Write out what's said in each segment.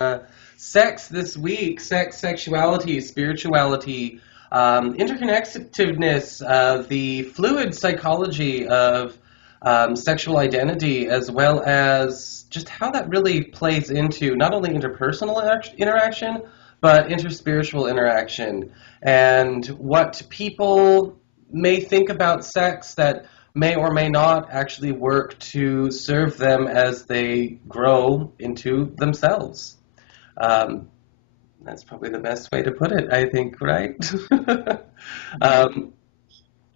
Uh, Sex this week, sex, sexuality, spirituality, interconnectedness, the fluid psychology of sexual identity, as well as just how that really plays into not only interpersonal interaction, but interspiritual interaction, and what people may think about sex that may or may not actually work to serve them as they grow into themselves. Um, that's probably the best way to put it, I think, right? um,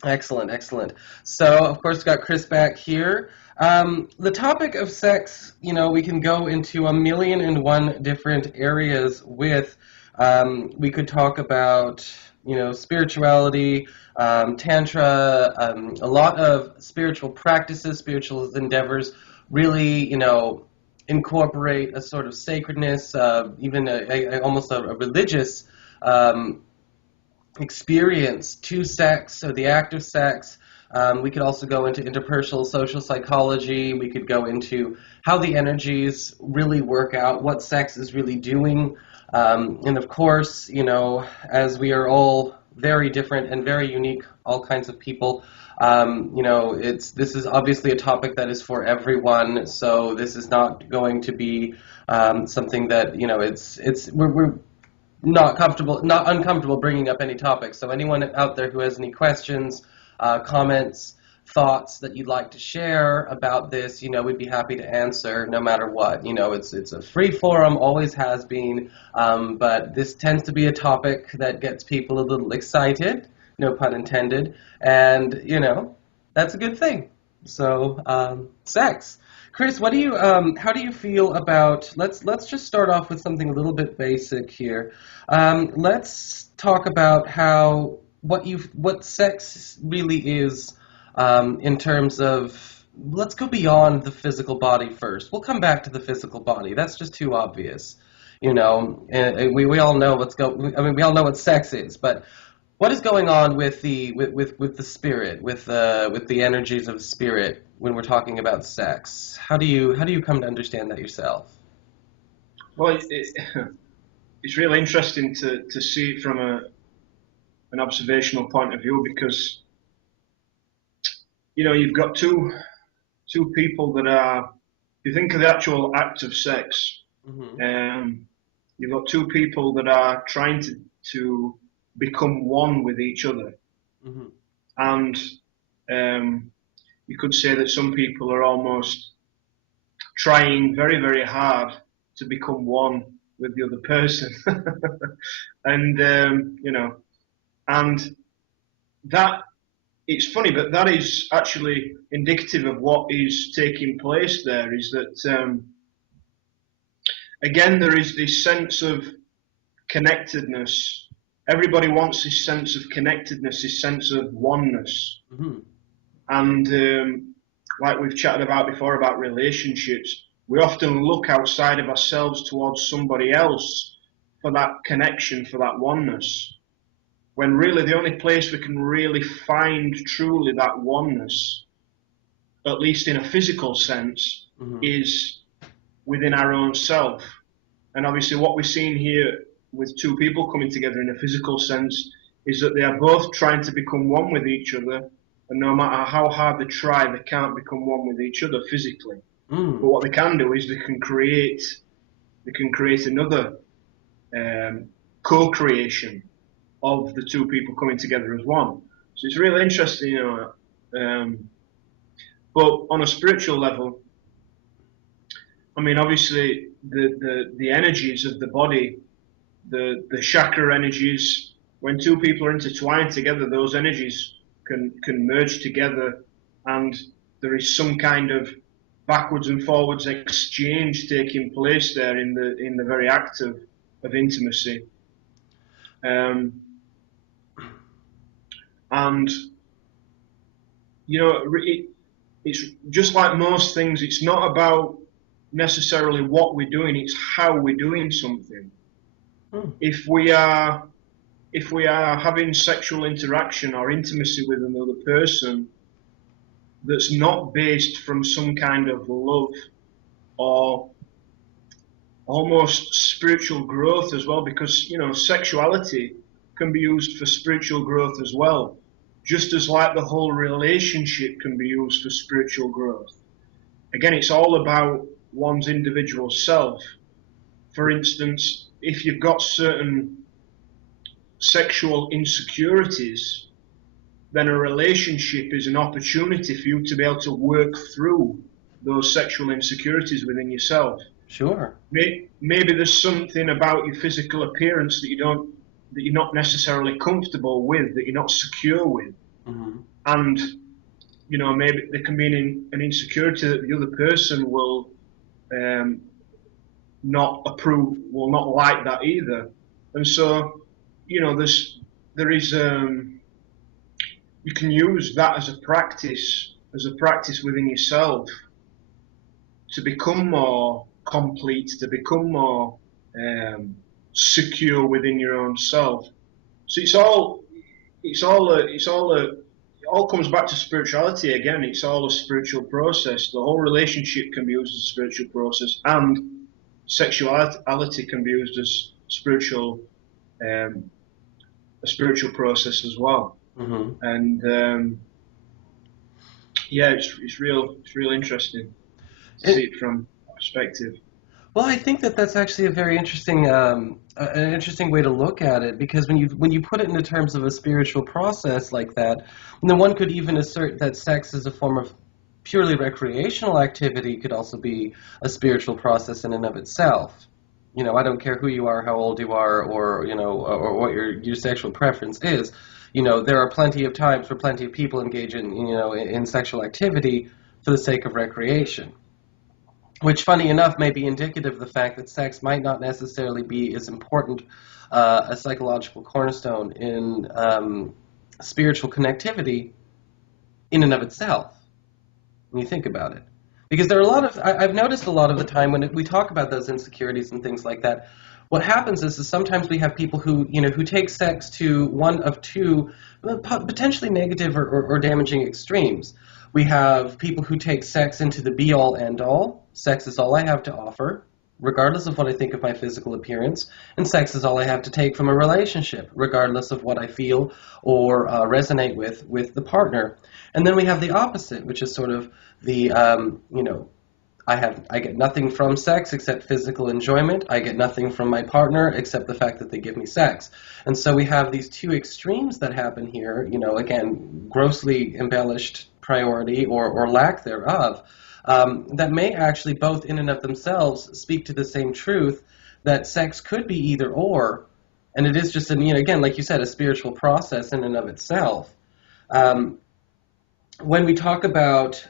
Excellent, excellent. So, of course, we've got Chris back here. The topic of sex, we can go into a million and one different areas with. We could talk about, spirituality, tantra, a lot of spiritual practices, spiritual endeavors really, incorporate a sort of sacredness, even almost a religious um, experience to sex or the act of sex. We could also go into interpersonal social psychology. We could go into how the energies really work out, what sex is really doing. And of course, as we are all very different and very unique, all kinds of people, this is obviously a topic that is for everyone. So this is not going to be something that we're not uncomfortable bringing up any topics. So anyone out there who has any questions, comments, thoughts that you'd like to share about this, we'd be happy to answer no matter what. It's a free forum, always has been, but this tends to be a topic that gets people a little excited, no pun intended, and that's a good thing. So, sex. Chris, how do you feel about, let's just start off with something a little bit basic here. Let's talk about what sex really is, in terms of, let's go beyond the physical body first. We'll come back to the physical body. That's just too obvious. And we all know we all know what sex is, but what is going on with the spirit, with the energies of spirit when we're talking about sex? How do you come to understand that yourself? Well, it's really interesting to see it from an observational point of view because you've got two people that are. If you think of the actual act of sex, Hmm. you've got two people that are trying to become one with each other, Hmm. and um, you could say that some people are almost trying very very hard to become one with the other person, and and that it's funny, but that is actually indicative of what is taking place there. Is that again there is this sense of connectedness. Everybody wants this sense of connectedness, this sense of oneness, Hmm. and like we've chatted about before about relationships, we often look outside of ourselves towards somebody else for that connection, for that oneness. When really the only place we can really find truly that oneness, at least in a physical sense, Hmm. is within our own self. And obviously, what we're seeing here with two people coming together in a physical sense is that they are both trying to become one with each other. And no matter how hard they try, they can't become one with each other physically. But Mm. what they can do is they can create another co-creation of the two people coming together as one. So it's really interesting. But on a spiritual level, I mean, obviously the energies of the body, the chakra energies, when two people are intertwined together, those energies can merge together, and there is some kind of backwards and forwards exchange taking place there in the very act of intimacy. Um, and it's just like most things. It's not about necessarily what we're doing; it's how we're doing something. Mm. If we are if we are having sexual interaction or intimacy with another person that's not based from some kind of love or almost spiritual growth as well, because sexuality can be used for spiritual growth as well, just as like the whole relationship can be used for spiritual growth. Again, it's all about one's individual self. For instance, if you've got certain sexual insecurities, then a relationship is an opportunity for you to be able to work through those sexual insecurities within yourself. Sure. Maybe there's something about your physical appearance that you're not necessarily comfortable with, that you're not secure with, Mm-hmm. and maybe there can be an insecurity that the other person will not approve, will not like that either, and so there is you can use that as a practice within yourself to become more complete, to become more secure within your own self. So it all comes back to spirituality again. It's all a spiritual process. The whole relationship can be used as a spiritual process, and sexuality can be used as a spiritual process as well. Mm-hmm. And yeah, it's real interesting to see it from that perspective. Well, I think that that's actually a very interesting, an interesting way to look at it, because when you put it into terms of a spiritual process like that, then one could even assert that sex as a form of purely recreational activity could also be a spiritual process in and of itself. I don't care who you are, how old you are, or what your sexual preference is. There are plenty of times where plenty of people engage in sexual activity for the sake of recreation. Which, funny enough, may be indicative of the fact that sex might not necessarily be as important a psychological cornerstone in spiritual connectivity in and of itself, when you think about it. Because there are a lot of, I've noticed a lot of the time when we talk about those insecurities and things like that, what happens is sometimes we have people who take sex to one of two potentially negative or damaging extremes. We have people who take sex into the be-all, end-all. Sex is all I have to offer, regardless of what I think of my physical appearance. And sex is all I have to take from a relationship, regardless of what I feel or resonate with the partner. And then we have the opposite, which is sort of the, I get nothing from sex except physical enjoyment. I get nothing from my partner except the fact that they give me sex. And so we have these two extremes that happen here, again, grossly embellished priority or lack thereof, that may actually both in and of themselves speak to the same truth, that sex could be either or, and it is just, again, like you said, a spiritual process in and of itself. When we talk about,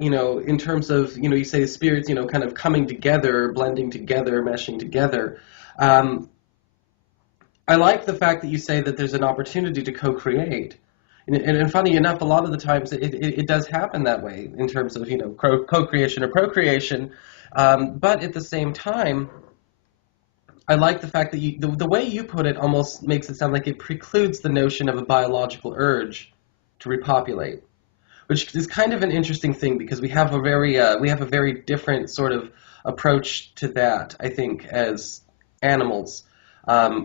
in terms of, you say spirits, kind of coming together, blending together, meshing together. I like the fact that you say that there's an opportunity to co-create. And funny enough, a lot of the times it does happen that way in terms of, co-creation or procreation. But at the same time, I like the fact that the way you put it almost makes it sound like it precludes the notion of a biological urge to repopulate, which is kind of an interesting thing, because we have a very different sort of approach to that, I think, as animals.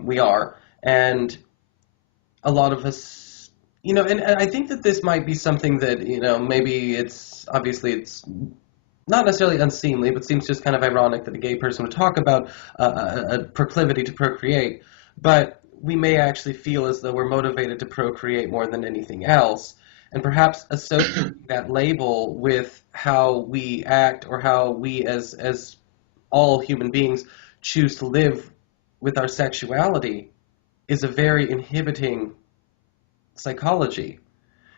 We are, and a lot of us, and I think that this might be something that, maybe it's not necessarily unseemly, but seems just kind of ironic that a gay person would talk about a proclivity to procreate, but we may actually feel as though we're motivated to procreate more than anything else, and perhaps associate that label with how we act, or how we as all human beings choose to live with our sexuality, is a very inhibiting psychology.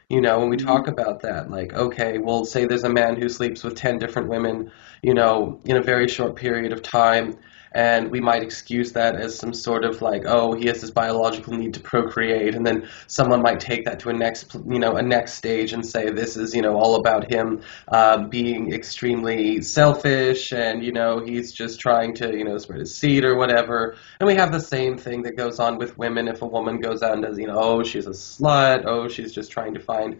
When we talk about that, like, okay, well, say there's a man who sleeps with 10 different women, in a very short period of time, and we might excuse that as some sort of like, oh, he has this biological need to procreate, and then someone might take that to a next stage and say this is, all about him being extremely selfish, and he's just trying to, spread his seed or whatever. And we have the same thing that goes on with women. If a woman goes out and does, oh, she's a slut, oh, she's just trying to find,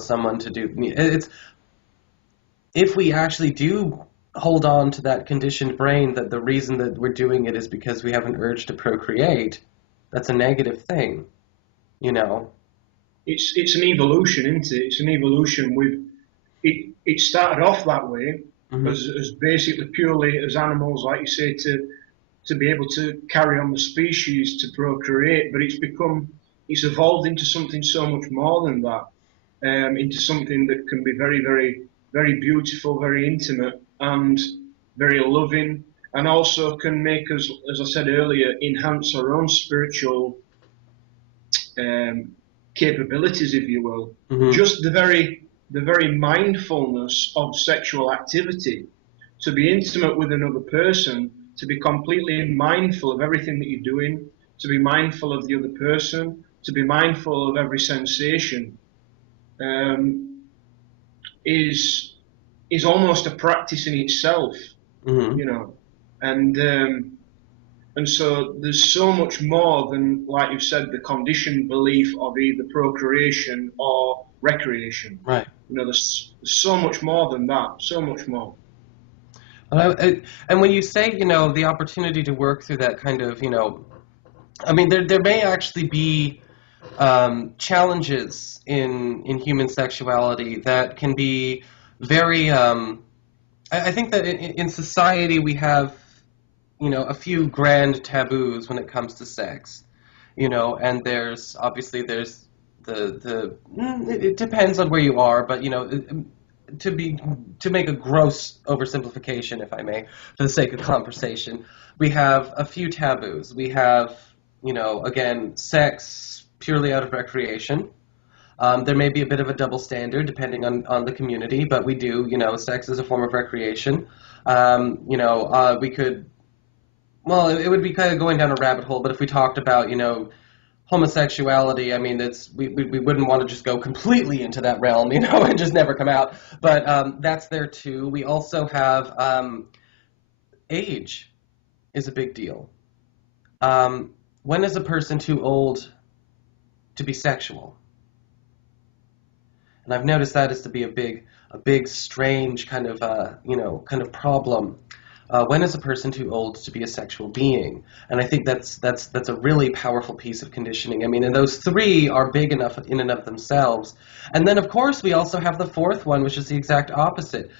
someone to do. It's, if we actually do hold on to that conditioned brain that the reason that we're doing it is because we have an urge to procreate, that's a negative thing, you know. It's an evolution, isn't it? It's an evolution. It started off that way Hmm. as basically purely as animals, like you say, to be able to carry on the species to procreate, but it's evolved into something so much more than that, into something that can be very, very, very beautiful, very intimate, and very loving, and also can make us, as I said earlier, enhance our own spiritual um, capabilities, if you will. Hmm. Just the very mindfulness of sexual activity, to be intimate with another person, to be completely mindful of everything that you're doing, to be mindful of the other person, to be mindful of every sensation, um, is is almost a practice in itself, Hmm. you know. And so there's so much more than, like you've said, the conditioned belief of either procreation or recreation. Right. There's so much more than that, so much more. And when you say, the opportunity to work through that kind of, I mean, there may actually be challenges in human sexuality that can be very. I think that in society we have, a few grand taboos when it comes to sex, and there's it depends on where you are, but to be to make a gross oversimplification, if I may, for the sake of conversation, we have a few taboos. We have, again, sex purely out of recreation. There may be a bit of a double standard depending on the community, but we do, sex is a form of recreation. We could, well, it would be kind of going down a rabbit hole, but if we talked about, homosexuality, I mean, we wouldn't want to just go completely into that realm, and just never come out. But that's there too. We also have age is a big deal. When is a person too old to be sexual? And I've noticed that is to be a big, strange kind of, kind of problem. When is a person too old to be a sexual being? And I think that's a really powerful piece of conditioning. I mean, and those three are big enough in and of themselves. And then, of course, we also have the fourth one, which is the exact opposite.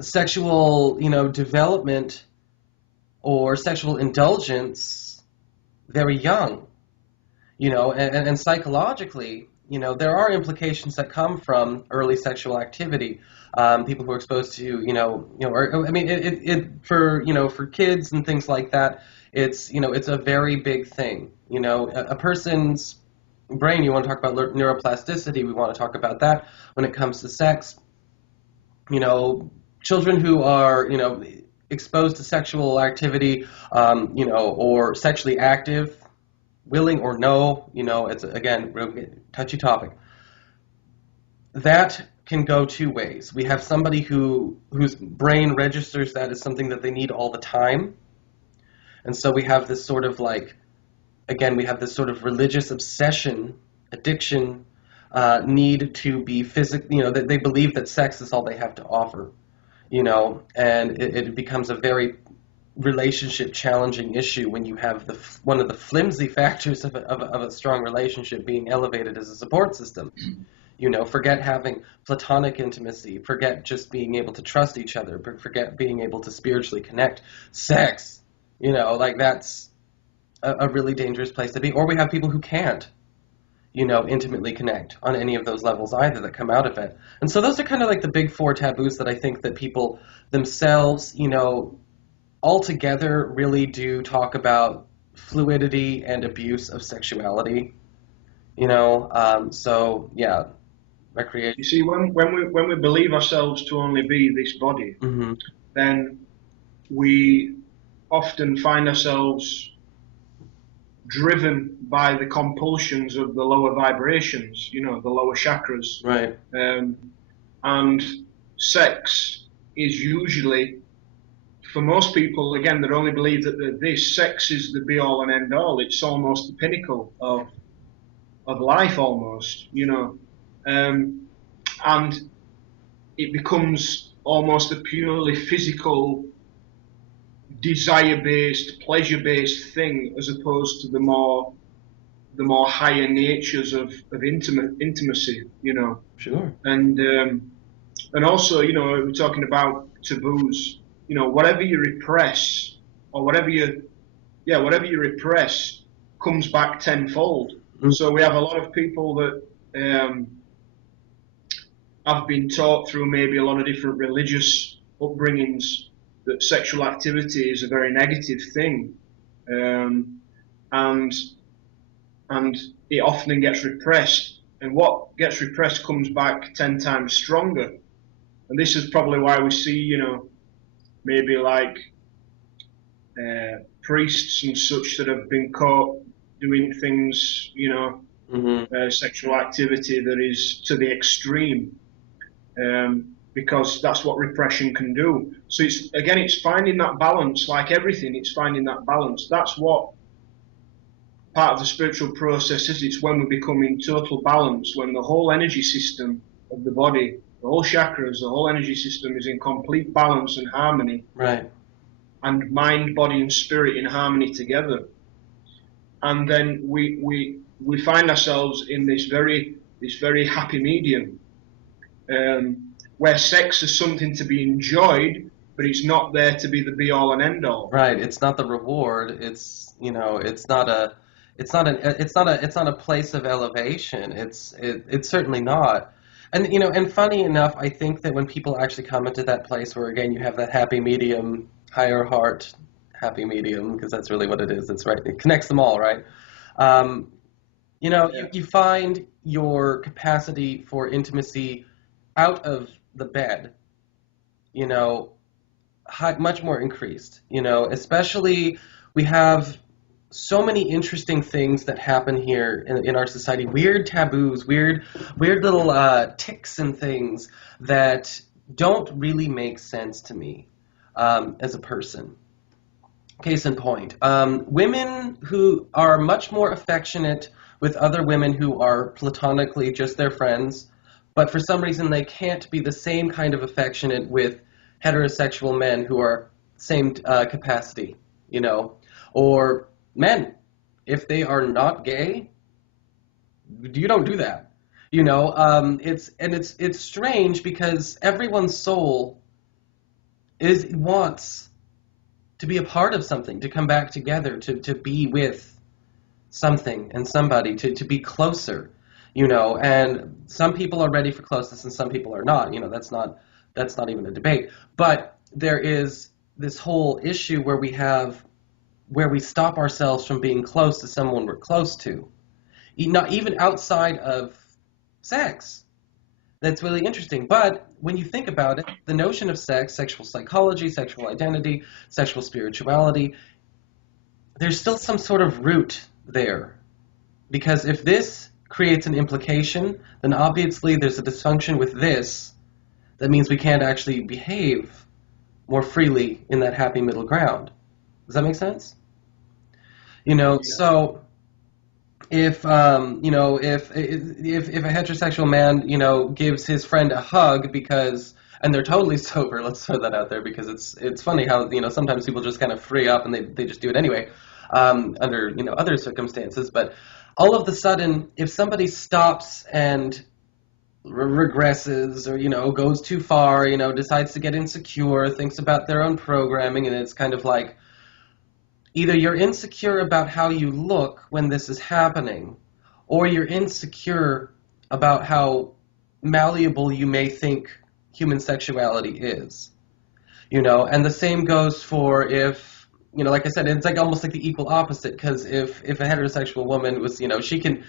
Sexual, development or sexual indulgence very young. And psychologically, there are implications that come from early sexual activity. People who are exposed to, I mean, for kids and things like that, it's a very big thing. A person's brain, you want to talk about neuroplasticity, we want to talk about that when it comes to sex. You know, children who are, exposed to sexual activity, or sexually active, willing or no, it's again real touchy topic. That can go two ways. We have somebody whose brain registers that as something that they need all the time, and so we have this sort of like, again, we have this sort of religious obsession, addiction, need to be physical. That they believe that sex is all they have to offer. And it becomes a very relationship challenging issue when you have one of the flimsy factors of a strong relationship being elevated as a support system. Forget having platonic intimacy, forget just being able to trust each other, forget being able to spiritually connect. Sex, like that's a really dangerous place to be. Or we have people who can't, intimately connect on any of those levels either that come out of it. And so those are kind of like the big four taboos that I think that people themselves, altogether really do talk about fluidity and abuse of sexuality. So yeah, recreation. You see, when we believe ourselves to only be this body, Hmm. then we often find ourselves driven by the compulsions of the lower vibrations, the lower chakras. Right. Um, and sex is usually, for most people, again, that only believe that this sex is the be all and end all. It's almost the pinnacle of life, almost, and it becomes almost a purely physical, desire-based, pleasure-based thing, as opposed to the more higher natures of intimacy, you know. Sure. And also, you know, we're talking about taboos. You know, whatever you repress, or whatever you repress, comes back tenfold. Mm. So we have a lot of people that have been taught through maybe a lot of different religious upbringings that sexual activity is a very negative thing, and it often gets repressed. And what gets repressed comes back 10 times stronger. And this is probably why we see, you know, maybe like priests and such that have been caught doing things, you know, sexual activity that is to the extreme, because that's what repression can do. So it's finding that balance, like everything, it's finding that balance. That's what part of the spiritual process is. It's when we become in total balance, when the whole energy system of the body, the whole chakras, the whole energy system is in complete balance and harmony. Right. And mind, body, and spirit in harmony together. And then we find ourselves in this very happy medium, where sex is something to be enjoyed, but it's not there to be the be all and end all. Right. It's not the reward. It's, you know, it's not a place of elevation. It's certainly not. And, you know, and funny enough, I think that when people actually come into that place where, again, you have that happy medium, higher heart, happy medium, because that's really what it is. It's right. It connects them all, right? You know, you find your capacity for intimacy out of the bed, you know, much more increased, you know, especially we have so many interesting things that happen here in our society, weird taboos, weird little tics and things that don't really make sense to me as a person. Case in point, women who are much more affectionate with other women who are platonically just their friends, but for some reason they can't be the same kind of affectionate with heterosexual men who are same capacity, you know, or men, if they are not gay, you don't do that, you know. It's strange because everyone's soul wants to be a part of something, to come back together, to be with something and somebody, to be closer, you know. And some people are ready for closeness and some people are not, you know. That's not even a debate. But there is this whole issue where we stop ourselves from being close to someone we're close to, not even outside of sex. That's really interesting. But when you think about it, the notion of sex, sexual psychology, sexual identity, sexual spirituality, there's still some sort of root there. Because if this creates an implication, then obviously there's a dysfunction with this that means we can't actually behave more freely in that happy middle ground. Does that make sense? You know, yeah. So if you know, if a heterosexual man, you know, gives his friend a hug and they're totally sober, let's throw that out there because it's funny how, you know, sometimes people just kind of free up and they just do it anyway, under, you know, other circumstances. But all of a sudden, if somebody stops and regresses or, you know, goes too far, you know, decides to get insecure, thinks about their own programming, and it's kind of like, either you're insecure about how you look when this is happening, or you're insecure about how malleable you may think human sexuality is. You know, and the same goes for if, you know, like I said, it's like almost like the equal opposite, because if a heterosexual woman was, you know, she can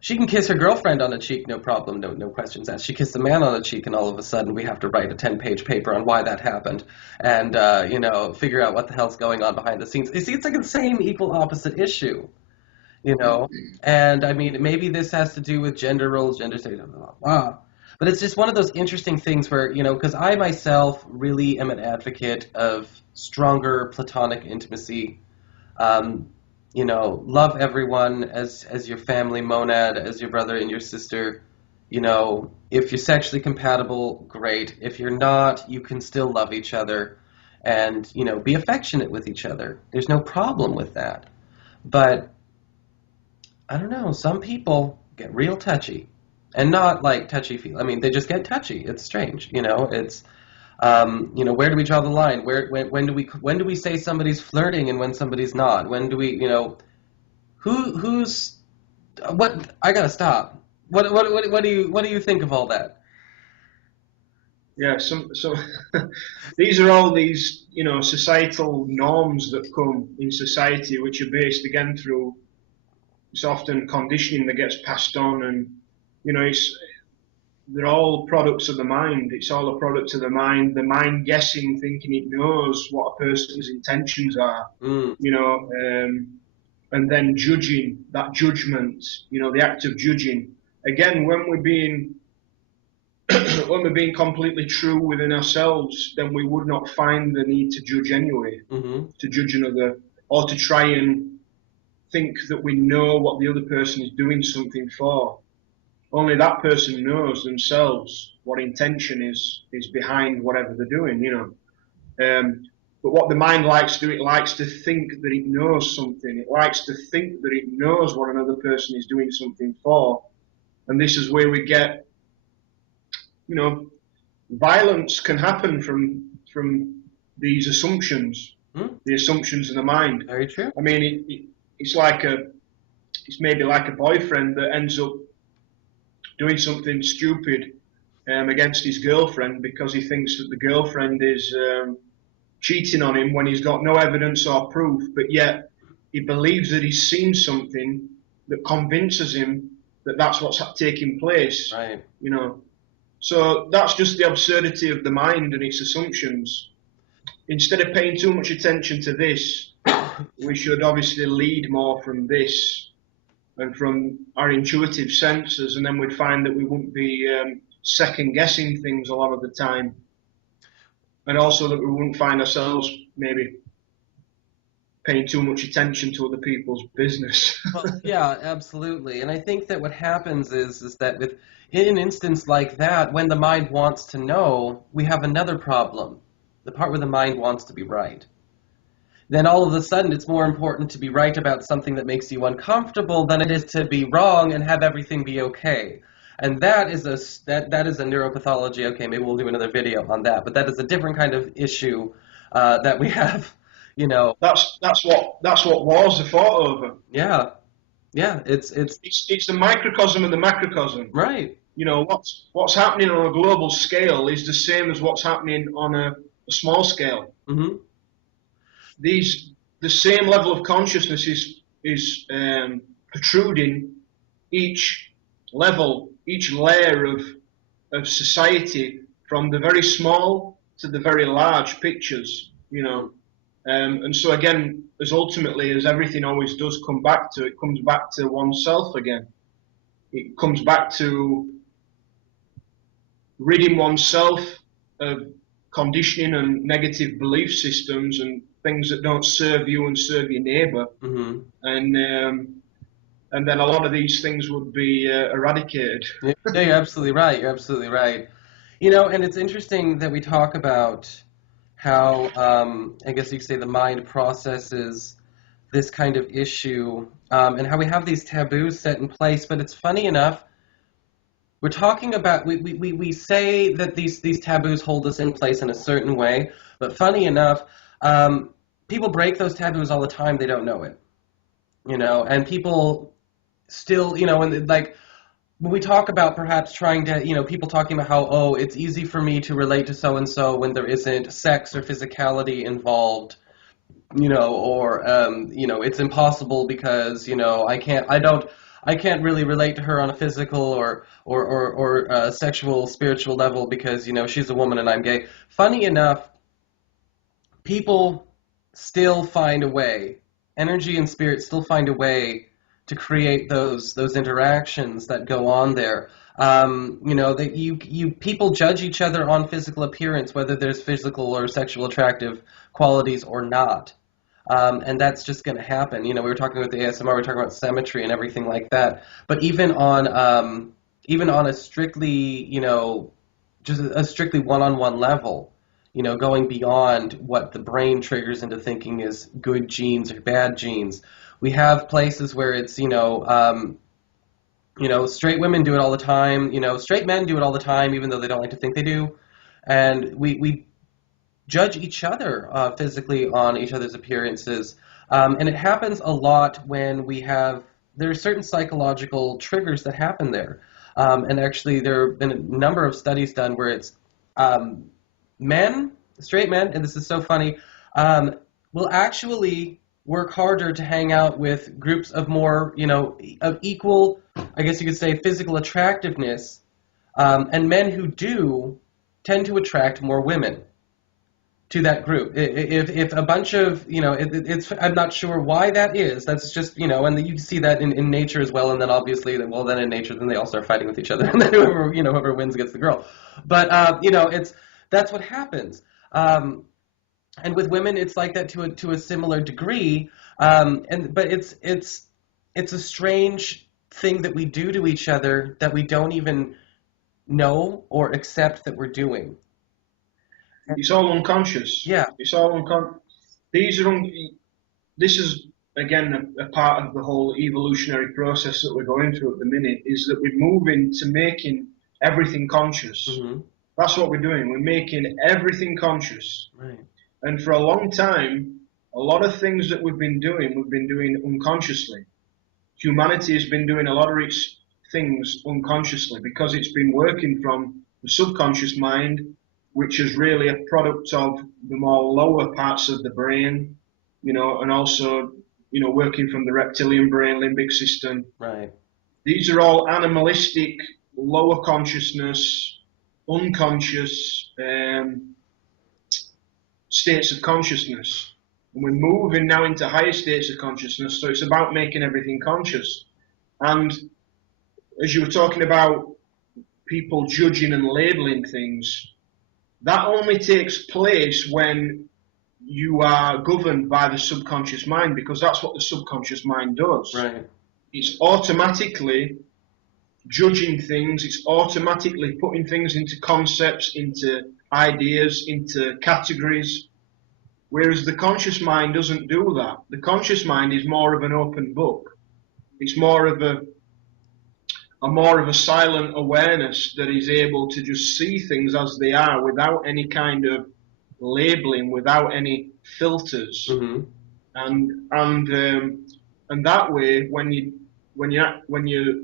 kiss her girlfriend on the cheek, no problem, no questions asked. She kissed a man on the cheek, and all of a sudden we have to write a 10-page paper on why that happened, and you know, figure out what the hell's going on behind the scenes. You see, it's like the same equal opposite issue, you know. And I mean, maybe this has to do with gender roles, gender status, blah, blah, blah. But it's just one of those interesting things where, you know, because I myself really am an advocate of stronger platonic intimacy. You know, love everyone as your family monad, as your brother and your sister, You know, if you're sexually compatible, great. If you're not, you can still love each other and, you know, be affectionate with each other. There's no problem with that. But I don't know, some people get real touchy. And not like touchy feel. I mean, they just get touchy. It's strange, you know. It's you know, where do we draw the line? When do we say somebody's flirting and when somebody's not? When do we, you know, who's what? I gotta stop. What do you think of all that? Yeah, some these are all these, you know, societal norms that come in society, which are based again through, it's often conditioning that gets passed on, and you know, it's they're all products of the mind. It's all a product of the mind guessing, thinking it knows what a person's intentions are, Mm, you know, and then judging, that judgment, you know, the act of judging. Again, when we're being when we're being completely true within ourselves, then we would not find the need to judge anyway, mm-hmm. to judge another, or to try and think that we know what the other person is doing something for. Only that person knows themselves what intention is behind whatever they're doing, you know. But what the mind likes to do, it likes to think that it knows something. It likes to think that it knows what another person is doing something for. And this is where we get, you know, violence can happen from these assumptions, Mm, the assumptions in the mind. very true. I mean, it's like it's maybe like a boyfriend that ends up doing something stupid against his girlfriend because he thinks that the girlfriend is cheating on him when he's got no evidence or proof, but yet he believes that he's seen something that convinces him that that's what's taking place, Right. you know. So that's just the absurdity of the mind and its assumptions. Instead of paying too much attention to this, we should obviously lead more from this and from our intuitive senses, and then we'd find that we wouldn't be second guessing things a lot of the time, and also that we wouldn't find ourselves maybe paying too much attention to other people's business. Well, yeah, absolutely. And I think that what happens is that with in an instance like that, when the mind wants to know, we have another problem. The part where the mind wants to be right. Then all of a sudden it's more important to be right about something that makes you uncomfortable than it is to be wrong and have everything be okay. And that is that is a neuropathology. Okay, maybe we'll do another video on that. But that is a different kind of issue that we have. You know, That's what wars are fought over. yeah, yeah. It's the microcosm and the macrocosm. Right. You know, what's happening on a global scale is the same as what's happening on a small scale. Mm-hmm. The same level of consciousness is protruding each level, each layer of society, from the very small to the very large pictures, you know. And so again, as ultimately as everything always does come back to, it comes back to oneself again. It comes back to ridding oneself of conditioning and negative belief systems and things that don't serve you and serve your neighbour, Mm-hmm. And then a lot of these things would be eradicated. Yeah, you're absolutely right. You're absolutely right. You know, and it's interesting that we talk about how, I guess you could say, the mind processes this kind of issue, and how we have these taboos set in place. But it's funny enough, we're talking about, we say that these taboos hold us in place in a certain way, but funny enough, people break those taboos all the time. They don't know it, you know, and people still, you know, and like, when we talk about perhaps trying to, you know, people talking about how, oh, it's easy for me to relate to so and so when there isn't sex or physicality involved, you know, or you know, it's impossible because, you know, I can't really relate to her on a physical or sexual, spiritual level because, you know, she's a woman and I'm gay. Funny enough, people still find a way, energy and spirit still find a way to create those interactions that go on there. You know, that you people judge each other on physical appearance, whether there's physical or sexual attractive qualities or not. And that's just going to happen. You know, we were talking about the ASMR, we were talking about symmetry and everything like that. But even on even on a strictly, just a strictly one-on-one level, going beyond what the brain triggers into thinking is good genes or bad genes. We have places where it's, straight women do it all the time, straight men do it all the time, even though they don't like to think they do. And we judge each other physically on each other's appearances. And it happens a lot when there are certain psychological triggers that happen there. And actually, there have been a number of studies done where it's men, straight men, and this is so funny, will actually work harder to hang out with groups of more, of equal, I guess you could say, physical attractiveness. And men who do tend to attract more women to that group. If a bunch of, I'm not sure why that is. That's just, and you can see that in nature as well. And then obviously, then in nature, then they all start fighting with each other, and then whoever wins gets the girl. But that's what happens. And with women, it's like that to a similar degree. But it's a strange thing that we do to each other that we don't even know or accept that we're doing. It's all unconscious. Yeah. It's all unconscious. This is, again, a part of the whole evolutionary process that we're going through at the minute, is that we're moving to making everything conscious. Mm-hmm. That's what we're doing. We're making everything conscious. Right. And for a long time, a lot of things that we've been doing unconsciously. Humanity has been doing a lot of its things unconsciously because it's been working from the subconscious mind, which is really a product of the more lower parts of the brain, and also, working from the reptilian brain, limbic system. Right. These are all animalistic, lower consciousness, unconscious states of consciousness. And we're moving now into higher states of consciousness, so it's about making everything conscious. And as you were talking about people judging and labeling things, that only takes place when you are governed by the subconscious mind, because that's what the subconscious mind does. Right. It's automatically judging things, it's automatically putting things into concepts, into ideas, into categories, whereas the conscious mind doesn't do that. The conscious mind is more of an open book. It's more of a silent awareness that is able to just see things as they are without any kind of labeling, without any filters. Mm-hmm. And that way, when you're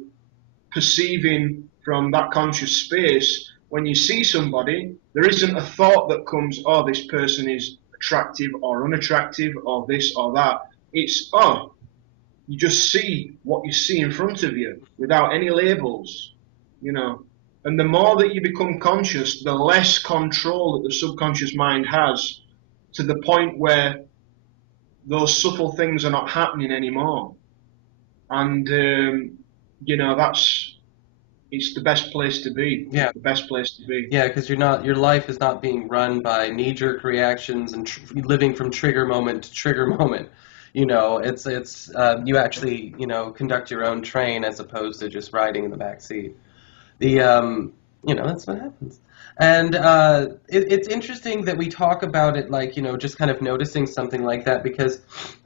perceiving from that conscious space, when you see somebody, there isn't a thought that comes, oh, this person is attractive or unattractive or this or that. It's, oh, you just see what you see in front of you without any labels, And the more that you become conscious, the less control that the subconscious mind has, to the point where those subtle things are not happening anymore. And, it's the best place to be. Yeah. The best place to be. Yeah, because your life is not being run by knee-jerk reactions and living from trigger moment to trigger moment. It's you actually, conduct your own train as opposed to just riding in the back seat. That's what happens. And it's interesting that we talk about it like, just kind of noticing something like that, because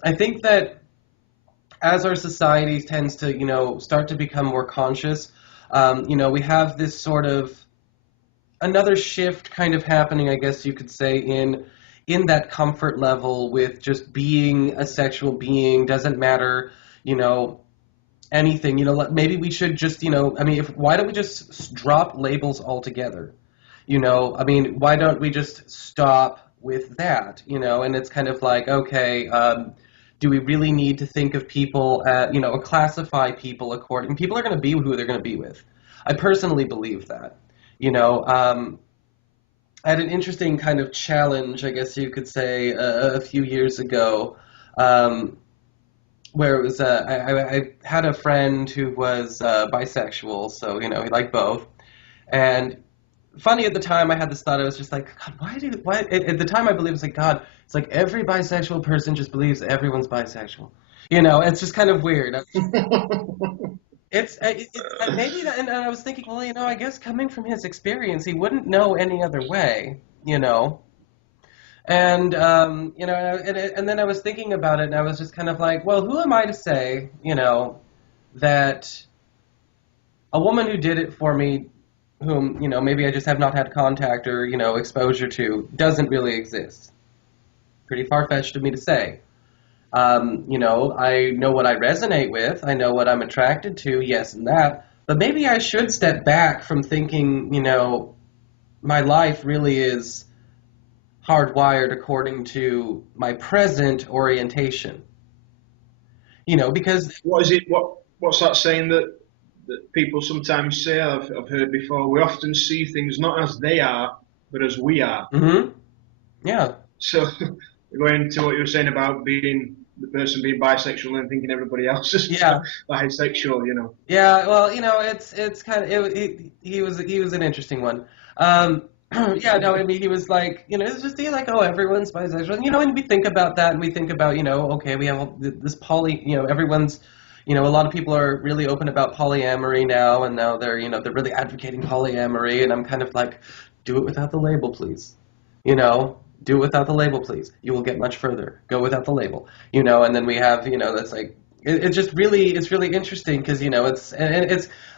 I think that as our society tends to, start to become more conscious, we have this sort of another shift kind of happening, I guess you could say, in that comfort level with just being a sexual being. Doesn't matter, anything. Maybe we should just, why don't we just drop labels altogether? Why don't we just stop with that? And it's kind of like, okay, do we really need to think of people, or classify people according? People are going to be who they're going to be with. I personally believe that. I had an interesting kind of challenge, I guess you could say, a few years ago, where it was I had a friend who was bisexual, so he liked both. And funny, at the time I had this thought, I was just like, God, why at the time I believed, it's like, God, it's like every bisexual person just believes everyone's bisexual. It's just kind of weird. Maybe that, and I was thinking, well, I guess coming from his experience, he wouldn't know any other way, you know. And and then I was thinking about it, and I was just kind of like, well, who am I to say, that a woman who did it for me, whom, maybe I just have not had contact or, exposure to, doesn't really exist. Pretty far-fetched of me to say. I know what I resonate with, I know what I'm attracted to, yes, and that, but maybe I should step back from thinking, my life really is hardwired according to my present orientation. Because What is it? What's that saying that people sometimes say? I've heard before. We often see things not as they are, but as we are. hmm yeah, So going to what you were saying about being the person being bisexual and thinking everybody else is yeah, bisexual, yeah. Well, it's kind of he was an interesting one. Yeah, no, I mean, he was like, it's just like, oh, everyone's bisexual, and we think about that, and we think about, okay, we have this everyone's, a lot of people are really open about polyamory now, and now they're really advocating polyamory, and I'm kind of like, do it without the label, please, do it without the label, please. You will get much further. Go without the label, and then we have, that's like, it's really interesting because,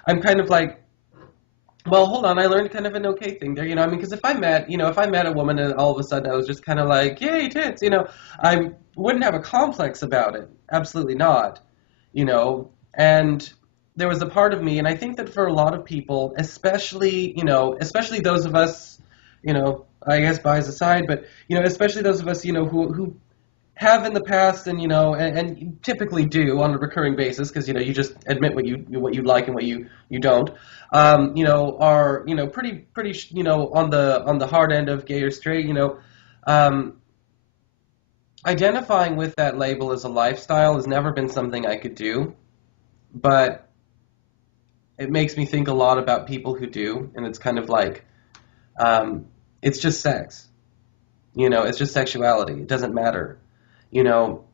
I'm kind of like, well, hold on. I learned kind of an okay thing there, I mean, because if I met a woman and all of a sudden I was just kind of like, yay, tits, I wouldn't have a complex about it. Absolutely not, And there was a part of me, and I think that for a lot of people, especially those of us, I guess bias aside, but especially those of us, who have in the past and and typically do on a recurring basis because you just admit what you like and what you don't are pretty on the hard end of gay or straight um identifying with that label as a lifestyle has never been something I could do, but it makes me think a lot about people who do, and it's kind of like um it's just sex, it's just sexuality, it doesn't matter, you know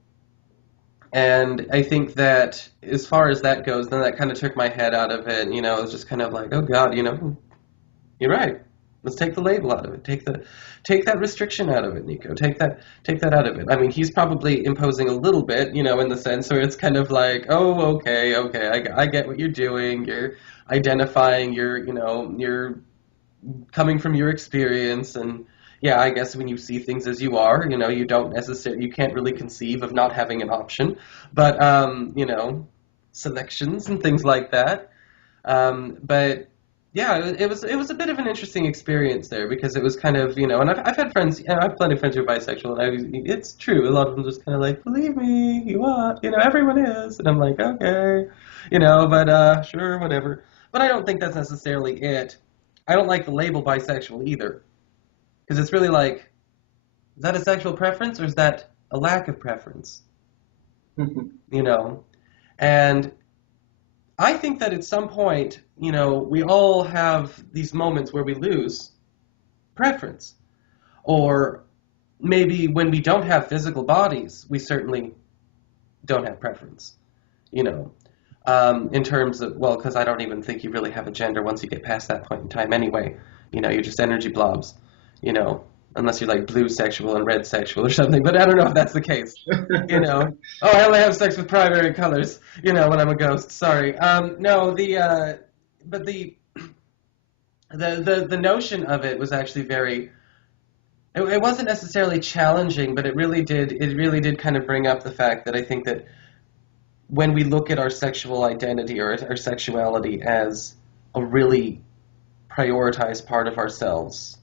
And I think that as far as that goes, then that kind of took my head out of it. It was just kind of like, oh God, you're right. Let's take the label out of it. Take that restriction out of it, Nico. Take that out of it. I mean, he's probably imposing a little bit, in the sense where it's kind of like, oh, okay, I get what you're doing. You're identifying. You're coming from your experience, and yeah, I guess when you see things as you are, you can't really conceive of not having an option, but selections and things like that. But yeah, it was a bit of an interesting experience there because it was kind of, and I've had friends, I have plenty of friends who are bisexual, and it's true, a lot of them just kind of like, believe me, you are, everyone is, and I'm like, okay, but sure, whatever. But I don't think that's necessarily it. I don't like the label bisexual either, because it's really like, is that a sexual preference or is that a lack of preference? You know? And I think that at some point, we all have these moments where we lose preference. Or maybe when we don't have physical bodies, we certainly don't have preference, you know? In terms of, well, because I don't even think you really have a gender once you get past that point in time anyway. You're just energy blobs, you know, unless you're like blue sexual and red sexual or something. But I don't know if that's the case, you know. Oh, I only have sex with primary colors, when I'm a ghost. Sorry. No, but the notion of it was actually very. It wasn't necessarily challenging, but it really did kind of bring up the fact that I think that when we look at our sexual identity or our sexuality as a really prioritized part of ourselves,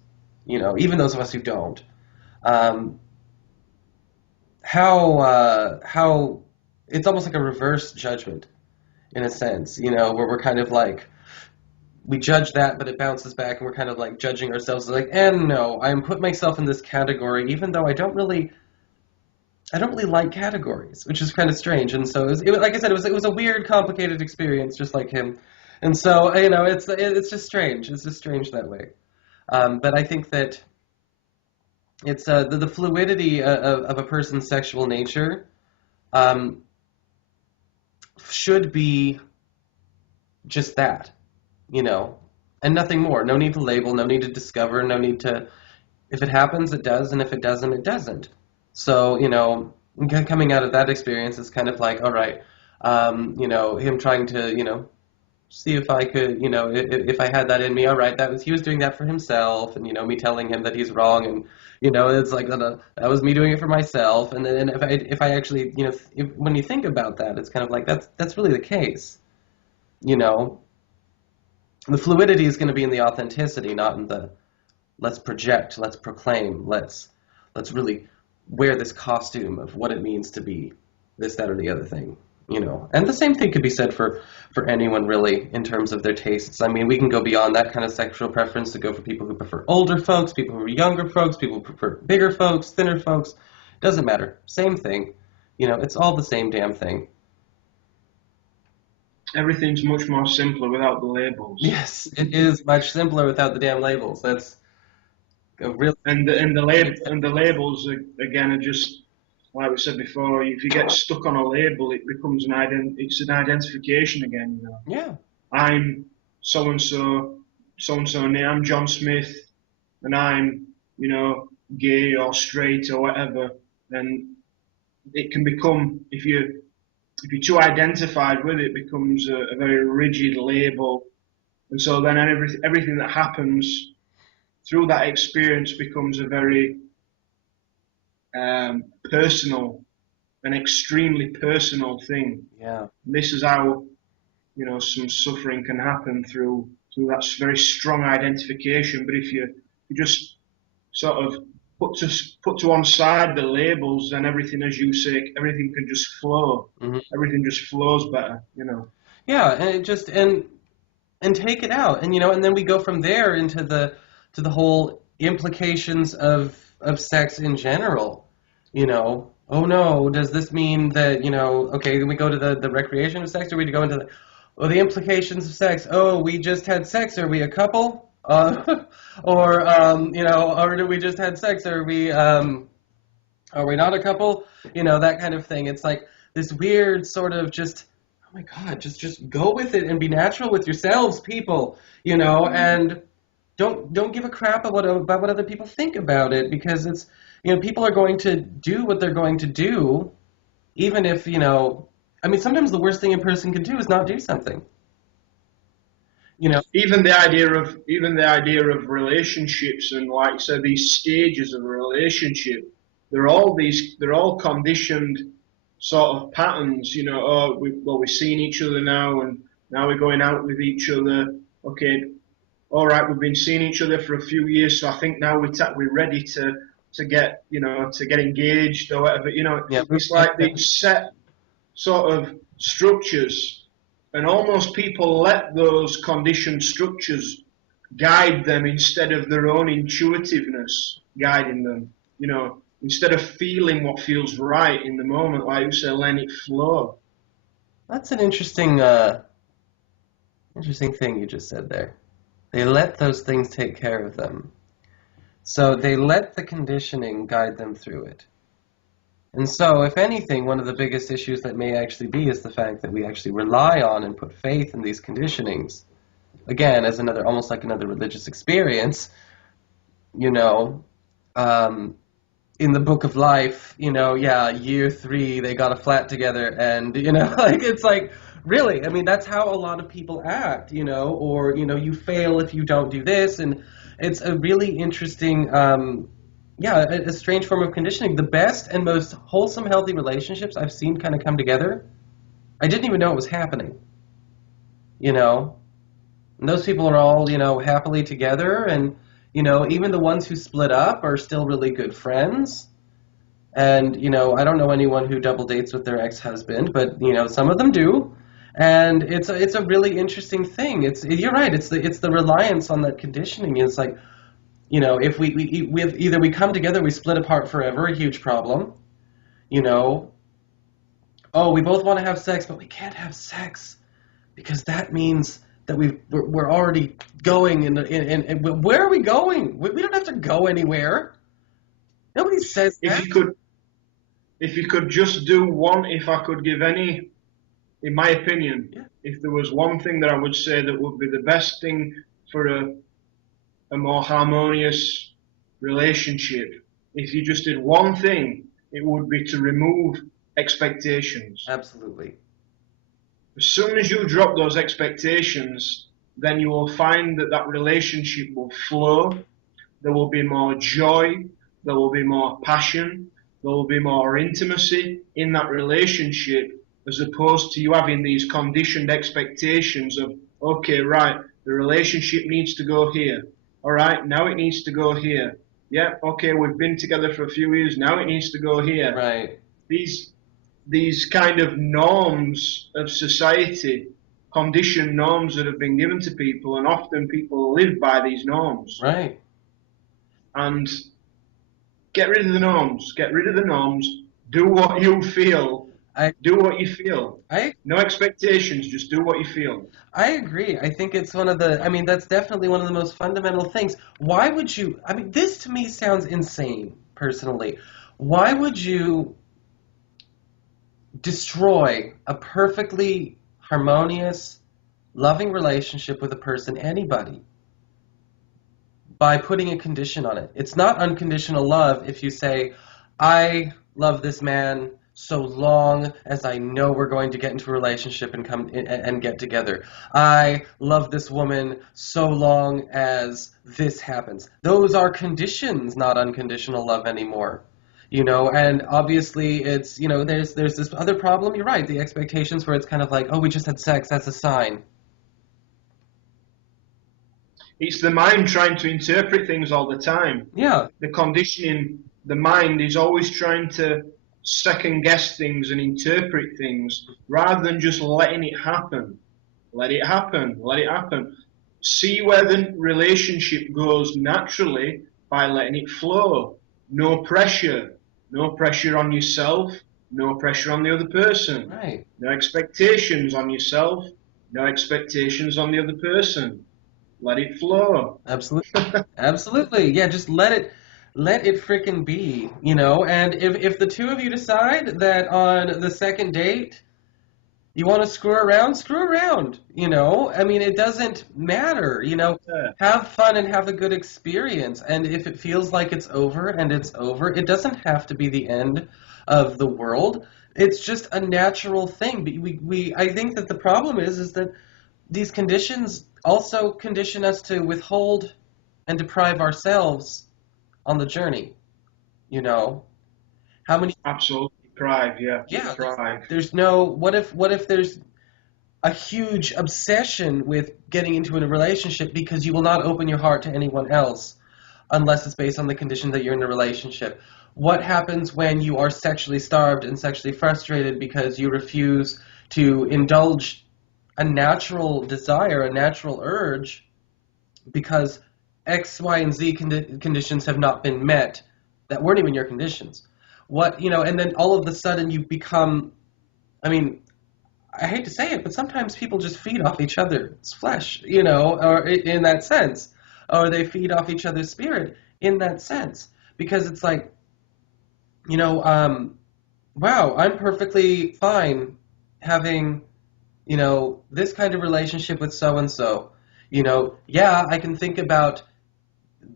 even those of us who don't, um, how it's almost like a reverse judgment in a sense, where we're kind of like we judge that, but it bounces back, and we're kind of like judging ourselves like, and no, I'm put myself in this category, even though I don't really like categories, which is kind of strange. And so, like I said, it was a weird, complicated experience, just like him. And so, it's just strange. It's just strange that way. But I think that it's the fluidity of a person's sexual nature um, should be just that, you know, and nothing more. No need to label, no need to discover, no need to, if it happens, it does, and if it doesn't, it doesn't. So, coming out of that experience is kind of like, all right, him trying to, see if I could, if I had that in me, all right, he was doing that for himself, and, me telling him that he's wrong, and, it's like, that was me doing it for myself, and then if I actually, when you think about that, it's kind of like, that's really the case, you know. The fluidity is going to be in the authenticity, not in the let's project, let's proclaim, let's really wear this costume of what it means to be this, that, or the other thing, And the same thing could be said for anyone really in terms of their tastes. I mean, we can go beyond that kind of sexual preference to go for people who prefer older folks, people who are younger folks, people who prefer bigger folks, thinner folks. Doesn't matter. Same thing. It's all the same damn thing. Everything's much more simpler without the labels. Yes, it is much simpler without the damn labels. That's a real. And the labels again are just like we said before. If you get stuck on a label, it becomes it's an identification again. Yeah. I'm so and so, so and so. I'm John Smith, and I'm gay or straight or whatever. And it can become if you're too identified with it, it becomes a very rigid label, and so then everything that happens through that experience becomes a very personal, an extremely personal thing. Yeah. And this is how some suffering can happen through that very strong identification. But if you just sort of put to one side the labels, then everything, as you say, everything can just flow. Mm-hmm. Everything just flows better, Yeah, and it just and take it out, and and then we go from there into the whole implications of sex in general. Oh no, does this mean that okay, then we go to the recreation of sex, or we go into the implications of sex? Oh, we just had sex. Are we a couple? Or or do we just had sex? Are we not a couple? That kind of thing. It's like this weird sort of just, oh my God, just go with it and be natural with yourselves, people. And don't give a crap about what other people think about it, because it's people are going to do what they're going to do, even if I mean, sometimes the worst thing a person can do is not do something. Even the idea of relationships, and like you said, these stages of a relationship, they're all conditioned sort of patterns. We're seeing each other now, and now we're going out with each other. Okay, all right, we've been seeing each other for a few years, so I think now we're ready to get engaged or whatever. Yeah. It's like these set sort of structures. And almost people let those conditioned structures guide them instead of their own intuitiveness guiding them. Instead of feeling what feels right in the moment, like you say, letting it flow. That's an interesting thing you just said there. They let those things take care of them. So they let the conditioning guide them through it. And so, if anything, one of the biggest issues that may actually be is the fact that we actually rely on and put faith in these conditionings. Again, as almost like another religious experience, in the book of life, year 3, they got a flat together, and, it's like, really, I mean, that's how a lot of people act, or, you fail if you don't do this, and it's a really interesting, a strange form of conditioning. The best and most wholesome, healthy relationships I've seen kind of come together, I didn't even know it was happening. And those people are all, happily together, and, even the ones who split up are still really good friends. And, I don't know anyone who double dates with their ex-husband, but, some of them do. And it's a really interesting thing. You're right. It's the reliance on that conditioning. It's like, if we either we come together, we split apart forever, a huge problem. Oh, we both want to have sex, but we can't have sex because that means that we're already going and where are we going? We don't have to go anywhere. Nobody says that. If you could just do one, if I could give any in my opinion, Yeah. if there was one thing that I would say that would be the best thing for a more harmonious relationship, if you just did one thing, it would be to remove expectations. Absolutely. As soon as you drop those expectations, then you will find that that relationship will flow. There will be more joy. There will be more passion. There will be more intimacy in that relationship, as opposed to you having these conditioned expectations of, okay, right, the relationship needs to go here. All right, now it needs to go here. Yeah, okay, we've been together for a few years. Now it needs to go here. Right. These these kind of norms of society, conditioned norms that have been given to people, and often people live by these norms. Right. And get rid of the norms. Get rid of the norms. Do what you feel. I Do what you feel. I No expectations. Just do what you feel. I agree. I think it's one of the, I mean, that's definitely one of the most fundamental things. Why would you, I mean, this to me sounds insane, personally. Why would you destroy a perfectly harmonious, loving relationship with a person, anybody, by putting a condition on it? It's not unconditional love if you say, I love this man so long as I know we're going to get into a relationship and come and get together. I love this woman so long as this happens. Those are conditions, not unconditional love anymore. And obviously it's, there's this other problem. You're right, the expectations where it's kind of like, oh, we just had sex, that's a sign. It's the mind trying to interpret things all the time. Yeah, The conditioning, the mind is always trying to second guess things and interpret things rather than just letting it happen. Let it happen. Let it happen. See where the relationship goes naturally by letting it flow. No pressure. No pressure on yourself. No pressure on the other person. right. No expectations on yourself. No expectations on the other person. Let it flow. Absolutely. Absolutely. Yeah, just let it frickin' be, and if the two of you decide that on the second date you want to screw around, I mean, it doesn't matter, Yeah. have fun and have a good experience. And if it feels like it's over and it's over, it doesn't have to be the end of the world. It's just a natural thing. But I think that the problem is that these conditions also condition us to withhold and deprive ourselves on the journey. You know, how many? Absolutely. Deprive. Yeah. Yeah, Deprive. there's no. What if there's a huge obsession with getting into a relationship because you will not open your heart to anyone else unless it's based on the condition that you're in a relationship? What happens when you are sexually starved and sexually frustrated because you refuse to indulge a natural desire, a natural urge, because X, Y, and Z conditions have not been met that weren't even your conditions? And then all of a sudden you become, I mean, I hate to say it, but sometimes people just feed off each other's flesh, or in that sense, or they feed off each other's spirit in that sense, because it's like, wow, I'm perfectly fine having, this kind of relationship with so and so. Yeah, I can think about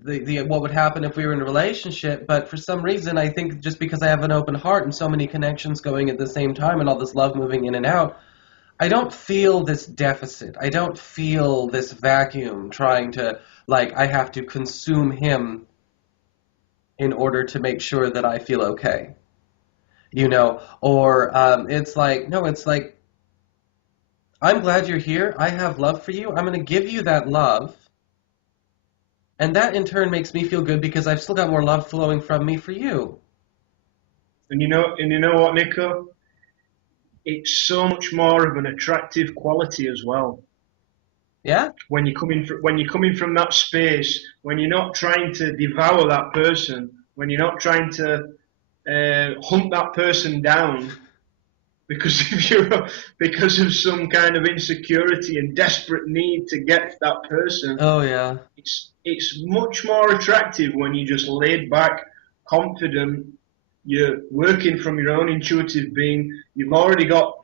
the what would happen if we were in a relationship, but for some reason, I think just because I have an open heart and so many connections going at the same time and all this love moving in and out, I don't feel this deficit. I don't feel this vacuum trying to, like, I have to consume him in order to make sure that I feel okay. Or it's like, no, it's like, I'm glad you're here. I have love for you. I'm going to give you that love. And that in turn makes me feel good because I've still got more love flowing from me for you. And you know what, Nico? It's so much more of an attractive quality as well. Yeah? When you're coming from that space, when you're not trying to devour that person, when you're not trying to hunt that person down because because of some kind of insecurity and desperate need to get that person, Oh, yeah. it's much more attractive when you're just laid back, confident. You're working from your own intuitive being. You've already got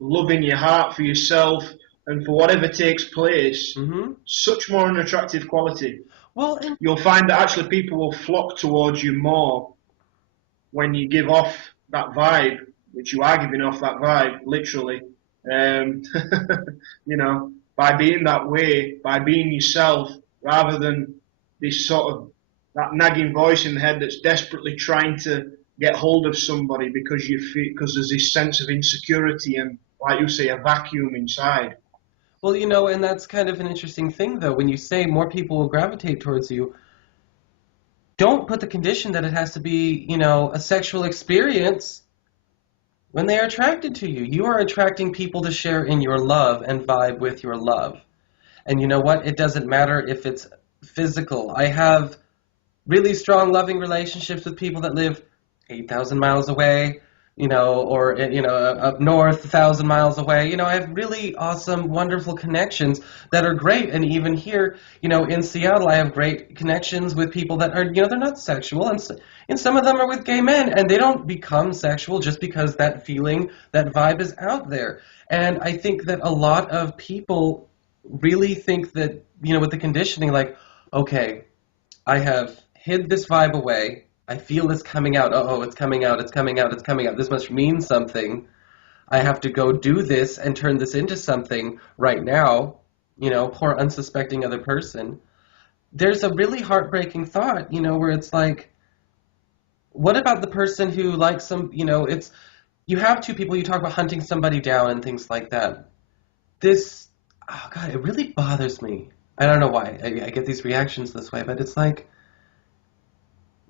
love in your heart for yourself and for whatever takes place, Mm-hmm. such more an attractive quality. Well, and You'll find that actually people will flock towards you more when you give off that vibe, which you are giving off that vibe, literally. Um, by being that way, by being yourself, rather than this sort of that nagging voice in the head that's desperately trying to get hold of somebody because you feel because there's this sense of insecurity and, like you say, a vacuum inside. well, and that's kind of an interesting thing, though. When you say more people will gravitate towards you, don't put the condition that it has to be, a sexual experience when they are attracted to you. You are attracting people to share in your love and vibe with your love. And you know what? It doesn't matter if it's physical. I have really strong, loving relationships with people that live 8,000 miles away, or, up north, 1,000 miles away. I have really awesome, wonderful connections that are great. And even here, in Seattle, I have great connections with people that are, they're not sexual. And some of them are with gay men, and they don't become sexual just because that feeling, that vibe is out there. And I think that a lot of people really think that, with the conditioning, like, okay, I have hid this vibe away. I feel this coming out. Oh, it's coming out. It's coming out. It's coming out. This must mean something. I have to go do this and turn this into something right now. Poor unsuspecting other person. There's a really heartbreaking thought, where it's like, what about the person who likes it's, you have two people, you talk about hunting somebody down and things like that. This, oh God, it really bothers me. I don't know why I get these reactions this way, but it's like,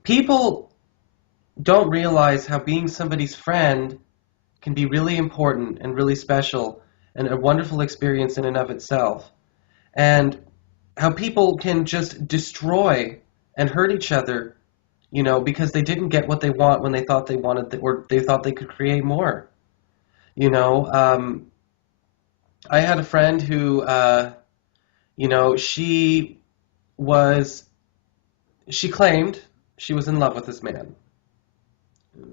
people don't realize how being somebody's friend can be really important and really special and a wonderful experience in and of itself. And how people can just destroy and hurt each other, because they didn't get what they want when they thought they wanted, or they thought they could create more. You know, I had a friend who, she was, she claimed she was in love with this man.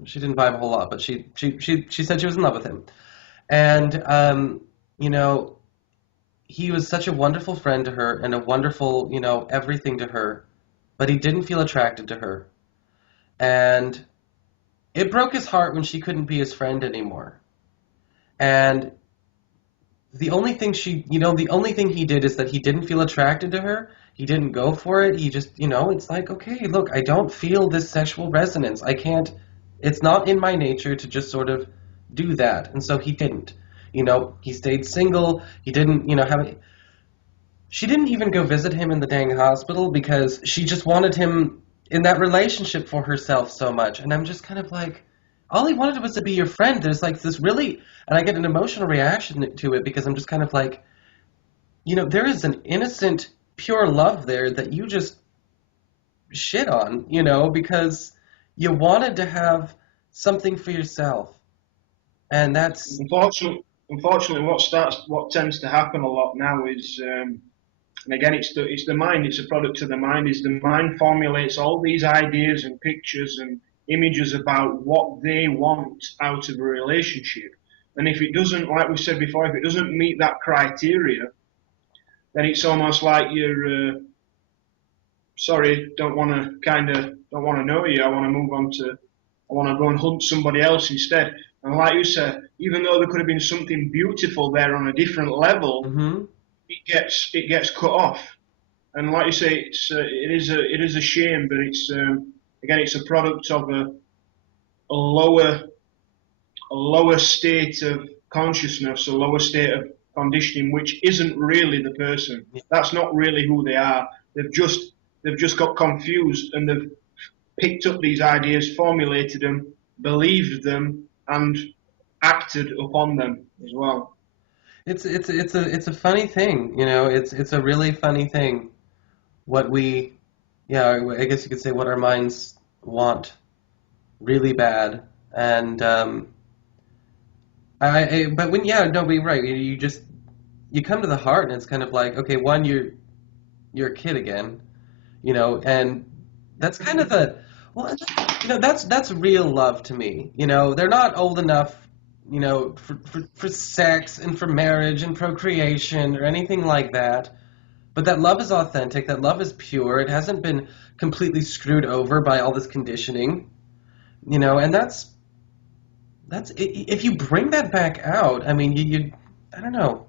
She didn't vibe a whole lot, but she said she was in love with him. And, he was such a wonderful friend to her and a wonderful, everything to her, but he didn't feel attracted to her. And it broke his heart when she couldn't be his friend anymore. And the only thing the only thing he did is that he didn't feel attracted to her. He didn't go for it. He just, it's like, okay, look, I don't feel this sexual resonance. I can't, it's not in my nature to just sort of do that. And so he didn't. He stayed single. He didn't, she didn't even go visit him in the dang hospital because she just wanted him in that relationship for herself so much. And I'm just kind of like, all he wanted was to be your friend. There's like this really, and I get an emotional reaction to it because I'm just kind of like, there is an innocent, pure love there that you just shit on, because you wanted to have something for yourself. And that's, Unfortunately, what tends to happen a lot now is, and again, it's the mind. It's a product of the mind. Is the mind formulates all these ideas and pictures and images about what they want out of a relationship. And if it doesn't, like we said before, if it doesn't meet that criteria, then it's almost like you're sorry, don't want to know you. I want to move on to, I want to go and hunt somebody else instead. And like you said, even though there could have been something beautiful there on a different level, mm-hmm. it gets cut off. And like you say, it is a shame, but it's again, it's a product of a lower state of consciousness, a lower state of conditioning, which isn't really the person. That's not really who they are. They've just got confused and they've picked up these ideas, formulated them, believed them, and acted upon them as well. It's a funny thing, it's a really funny thing what we, yeah, I guess you could say what our minds want really bad. And but when, yeah, no, but you're right. You come to the heart and it's kind of like, okay, one, you're a kid again, and that's kind of well, that's real love to me. They're not old enough for sex and for marriage and procreation or anything like that. But that love is authentic, that love is pure, it hasn't been completely screwed over by all this conditioning, and if you bring that back out, I mean, I don't know,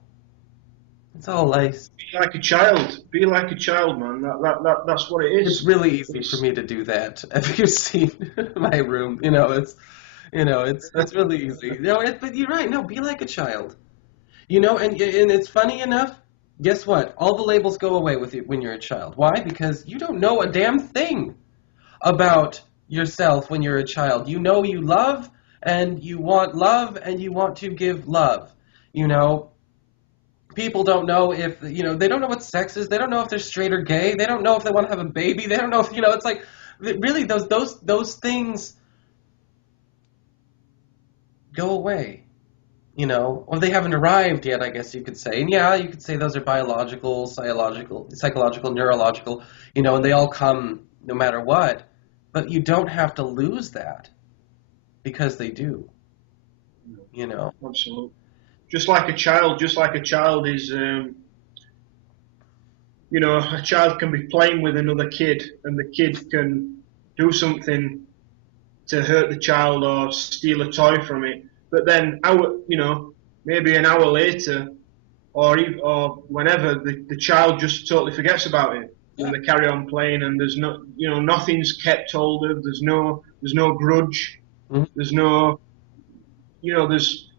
it's all nice. Be like a child. Be like a child, man. That's what it It's is. really easy for It's, me to do that. If you've seen my room, it's really easy. But you're right. No, be like a child. And it's funny enough. Guess what? All the labels go away with you when you're a child. Why? Because you don't know a damn thing about yourself when you're a child. You know you love and you want to give love. You know, people don't know if, they don't know what sex is. They don't know if they're straight or gay. They don't know if they want to have a baby. They don't know if, it's like really those things go away. Or they haven't arrived yet, I guess you could say. And yeah, you could say those are biological, psychological, neurological, and they all come no matter what. But you don't have to lose that because they do, Absolutely. Just like a child is, a child can be playing with another kid, and the kid can do something to hurt the child or steal a toy from it. But then, maybe an hour later, or whenever, the child just totally forgets about it, and they carry on playing, and there's nothing's kept hold of. There's no grudge. Mm-hmm. There's no, there's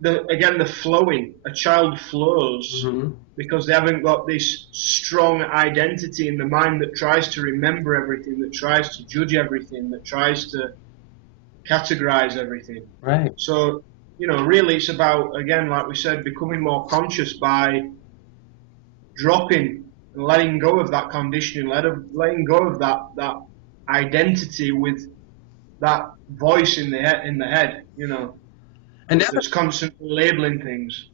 the flowing. A child flows Mm-hmm. because they haven't got this strong identity in the mind that tries to remember everything, that tries to judge everything, that tries to categorize everything. Right. So, really it's about, again, like we said, becoming more conscious by dropping and letting go of that conditioning, letting go of that identity with that voice in the head, And that's constantly labeling things.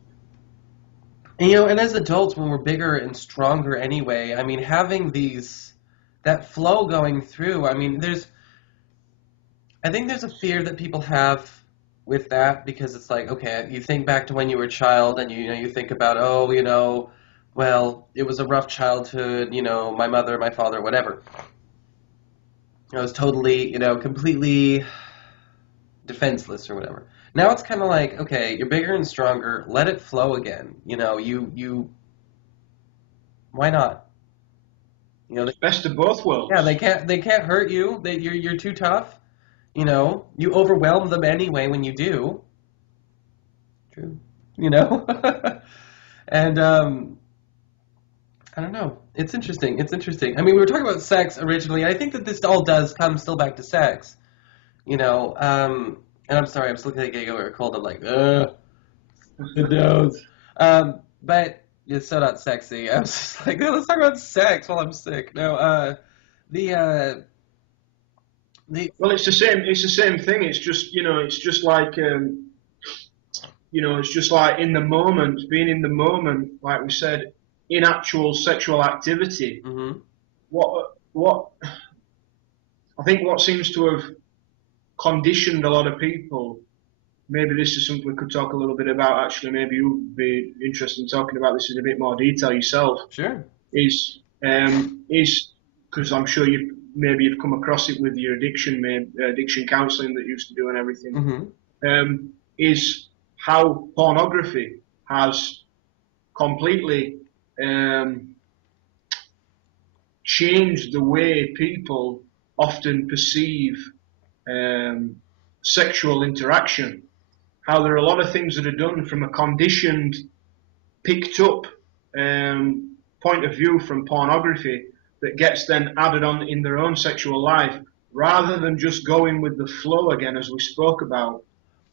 and as adults, when we're bigger and stronger anyway, I mean, having that flow going through, I mean, I think there's a fear that people have with that because it's like, okay, you think back to when you were a child and you think about, oh, well, it was a rough childhood, my mother, my father, whatever. I was totally, completely defenseless or whatever. Now it's kind of like, okay, you're bigger and stronger, let it flow again. Why not? Best of both worlds. Yeah, they can't hurt you. You're too tough. You overwhelm them anyway when you do. True. And I don't know. It's interesting. I mean, we were talking about sex originally. I think that this all does come still back to sex. And I'm sorry, I'm still getting over a cold. I'm like, ugh, it knows. But it's so not sexy. I was just like, let's talk about sex while I'm sick. No, Well, it's the same. It's the same thing. It's just it's just like it's just like in the moment, being in the moment, like we said, in actual sexual activity. Mm-hmm. What I think what seems to have conditioned a lot of people. Maybe this is something we could talk a little bit about. Actually, maybe you'd be interested in talking about this in a bit more detail yourself. Sure. Is because I'm sure you've come across it with your addiction counselling that you used to do and everything. Mm-hmm. Is how pornography has completely changed the way people often perceive sexual interaction. How there are a lot of things that are done from a conditioned, picked up point of view from pornography that gets then added on in their own sexual life, rather than just going with the flow again, as we spoke about,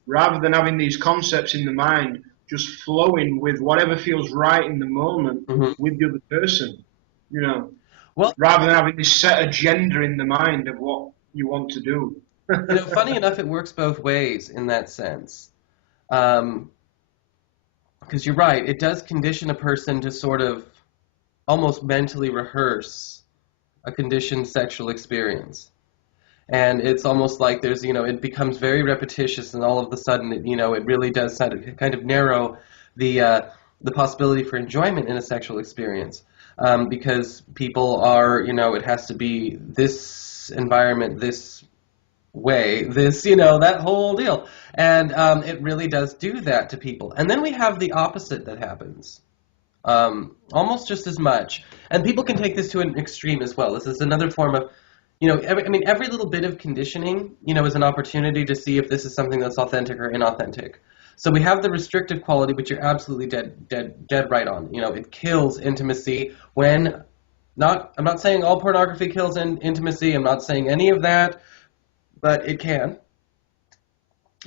rather than having these concepts in the mind, just flowing with whatever feels right in the moment with the other person, Well, rather than having this set agenda in the mind of what you want to do. Funny enough, it works both ways in that sense. Because you're right, it does condition a person to sort of almost mentally rehearse a conditioned sexual experience. And it's almost like there's, it becomes very repetitious, and all of a sudden, it really does kind of narrow the possibility for enjoyment in a sexual experience, because people are, it has to be this environment, this way, this, that whole deal. And it really does do that to people. And then we have the opposite that happens, almost just as much. And people can take this to an extreme as well. This is another form of, every little bit of conditioning, is an opportunity to see if this is something that's authentic or inauthentic. So we have the restrictive quality, which you're absolutely dead right on. It kills intimacy when I'm not saying all pornography kills intimacy. I'm not saying any of that, but it can.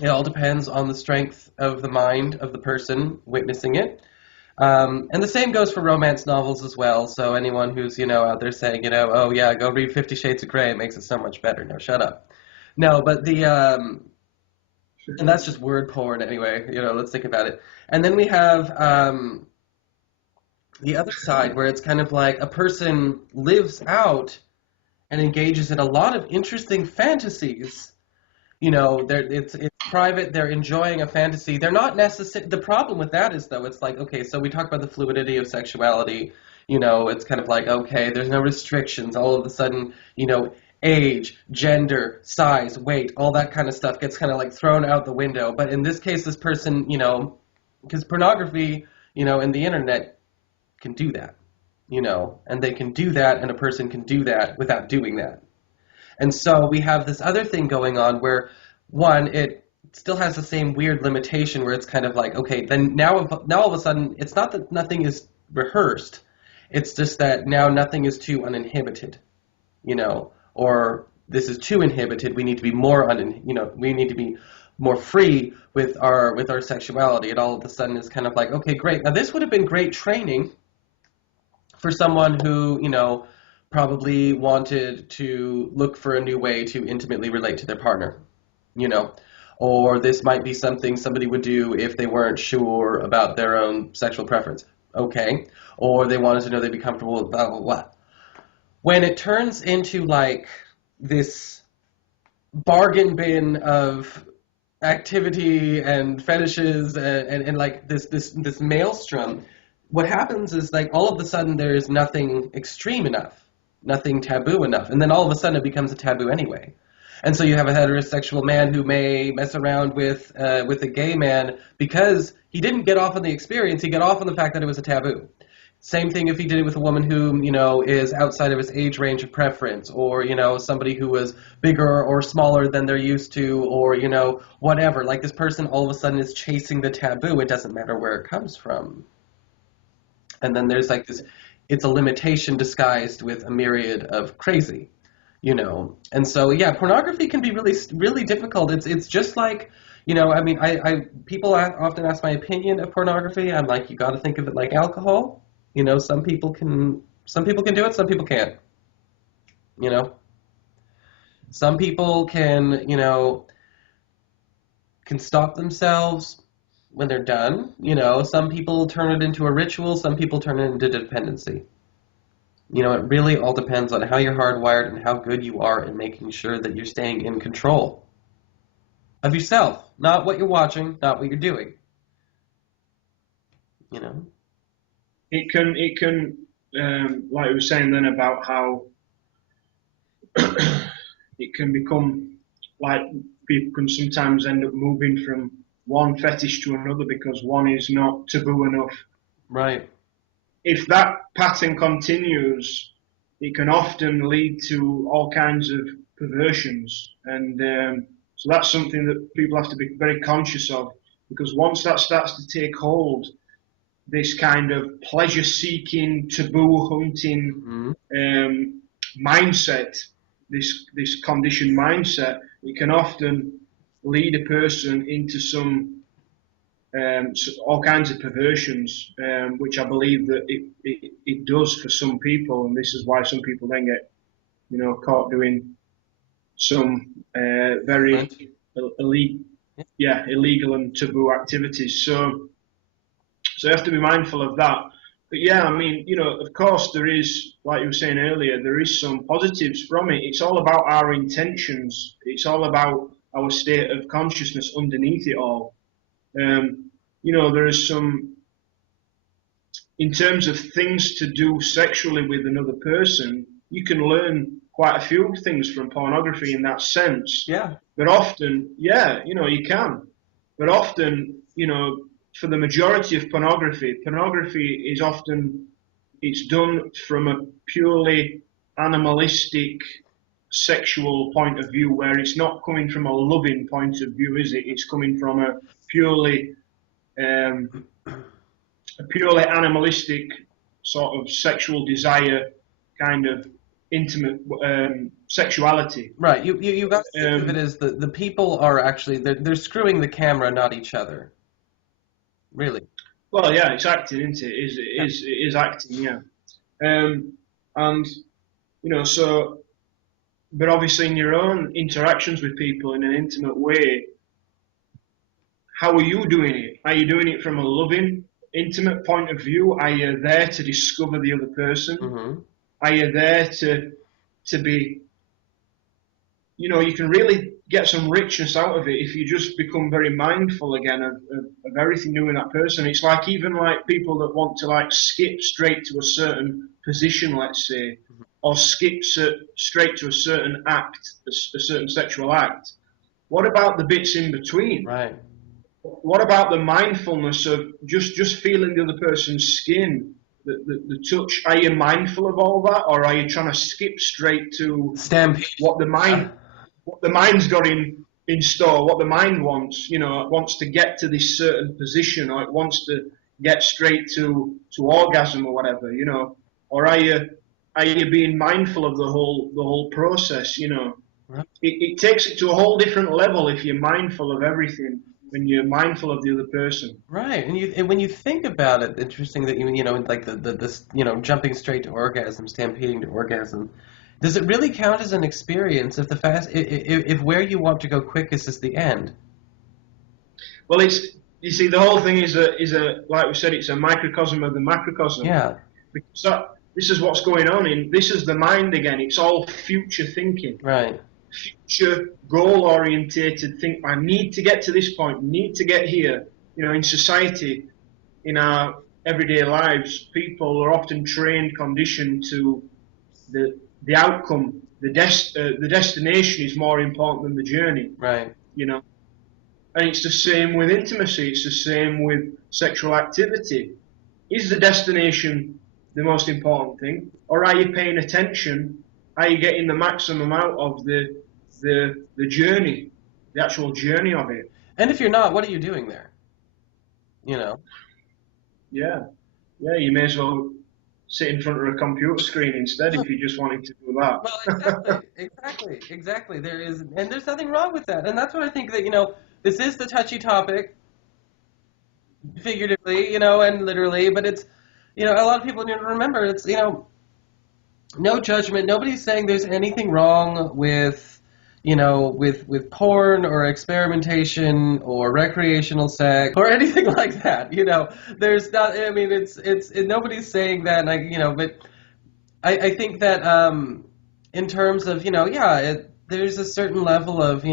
It all depends on the strength of the mind of the person witnessing it. And the same goes for romance novels as well. So anyone who's, out there saying, oh yeah, go read 50 Shades of Grey, it makes it so much better. No, shut up. No, but and that's just word porn anyway, let's think about it. And then we have the other side where it's kind of like a person lives out and engages in a lot of interesting fantasies. It's private. They're enjoying a fantasy. They're not necessary. The problem with that is, though, it's like, okay, so we talk about the fluidity of sexuality. It's kind of like, okay, there's no restrictions. All of a sudden, age, gender, size, weight, all that kind of stuff gets kind of like thrown out the window. But in this case, this person, because pornography, and the internet can do that, and they can do that, and a person can do that without doing that. And so we have this other thing going on where, one, it still has the same weird limitation where it's kind of like, okay, then now all of a sudden, it's not that nothing is rehearsed. It's just that now nothing is too uninhibited, or this is too inhibited. We need to be more we need to be more free with our sexuality. It all of a sudden is kind of like, okay, great. Now this would have been great training for someone who, probably wanted to look for a new way to intimately relate to their partner, or this might be something somebody would do if they weren't sure about their own sexual preference. Okay. Or they wanted to know they'd be comfortable with blah, blah, blah. When it turns into like this bargain bin of activity and fetishes and like this maelstrom, what happens is like all of a sudden there's nothing extreme enough, nothing taboo enough, and then all of a sudden it becomes a taboo anyway. And so you have a heterosexual man who may mess around with a gay man because he didn't get off on the experience, he got off on the fact that it was a taboo. Same thing if he did it with a woman who, is outside of his age range of preference, or, somebody who was bigger or smaller than they're used to, or, whatever. Like this person all of a sudden is chasing the taboo. It doesn't matter where it comes from. And then there's like this, it's a limitation disguised with a myriad of crazy, And so, yeah, pornography can be really, really difficult. It's just like, people often ask my opinion of pornography. I'm like, you got to think of it like alcohol. Some people can do it, some people can't. Some people can stop themselves when they're done. Some people turn it into a ritual, some people turn it into dependency. It really all depends on how you're hardwired and how good you are in making sure that you're staying in control of yourself, not what you're watching, not what you're doing. It can, like I was saying then about how it can become like people can sometimes end up moving from one fetish to another because one is not taboo enough. Right. If that pattern continues, it can often lead to all kinds of perversions. And so that's something that people have to be very conscious of, because once that starts to take hold, this kind of pleasure-seeking, taboo-hunting mindset, this conditioned mindset, it can often lead a person into all kinds of perversions, which I believe that it does for some people, and this is why some people then get, caught doing some very illegal and taboo activities. So you have to be mindful of that. But yeah, I mean, of course, there is, like you were saying earlier, there is some positives from it. It's all about our intentions. It's all about our state of consciousness underneath it all. There is some, in terms of things to do sexually with another person, you can learn quite a few things from pornography in that sense. Yeah. But often, yeah, you can. But often, for the majority of pornography is often, it's done from a purely animalistic sexual point of view, where it's not coming from a loving point of view, is it? It's coming from purely um, a purely animalistic sort of sexual desire, kind of intimate sexuality. Right. You got to think of it Um, as the people are actually they're screwing the camera, not each other. Really. well, yeah, it's acting, isn't it? Yeah. It is acting, yeah. And so, but obviously in your own interactions with people in an intimate way, how are you doing it? Are you doing it from a loving, intimate point of view? Are you there to discover the other person? Mm-hmm. Are you there to be, you can really get some richness out of it if you just become very mindful again of everything you do with that person. It's like, even like people that want to like skip straight to a certain position, let's say, or skip straight to a certain act, a certain sexual act. What about the bits in between? Right. What about the mindfulness of just feeling the other person's skin, the touch? Are you mindful of all that, or are you trying to skip straight to Stampede. what the mind, what the mind's got in store, what the mind wants? It wants to get to this certain position, or it wants to get straight to orgasm or whatever, or are you being mindful of the whole process? Right. It takes it to a whole different level if you're mindful of everything, when you're mindful of the other person. Right. And when you think about it, interesting that like this jumping straight to orgasm, stampeding to orgasm. Does it really count as an experience if the if where you want to go quickest is the end? Well, you see, the whole thing is a like we said, it's a microcosm of the macrocosm. Yeah. Because this is what's going on this is the mind again. It's all future thinking, Right. future goal orientated think. I need to get to this point, need to get here. In society, in our everyday lives, people are often trained, conditioned to the outcome. The destination is more important than the journey. Right. And it's the same with intimacy. It's the same with sexual activity. Is the destination the most important thing, or are you paying attention? Are you getting the maximum out of the journey, the actual journey of it? And if you're not, what are you doing there? Yeah, yeah. You may as well sit in front of a computer screen instead if you just wanted to do Well, that. exactly. There's nothing wrong with that, and that's what I think that this is the touchy topic, figuratively, and literally, but it's a lot of people need to remember it's no judgment. Nobody's saying there's anything wrong with with porn or experimentation or recreational sex or anything like that. There's not. I mean, nobody's saying that, and but I think that in terms of there's a certain level of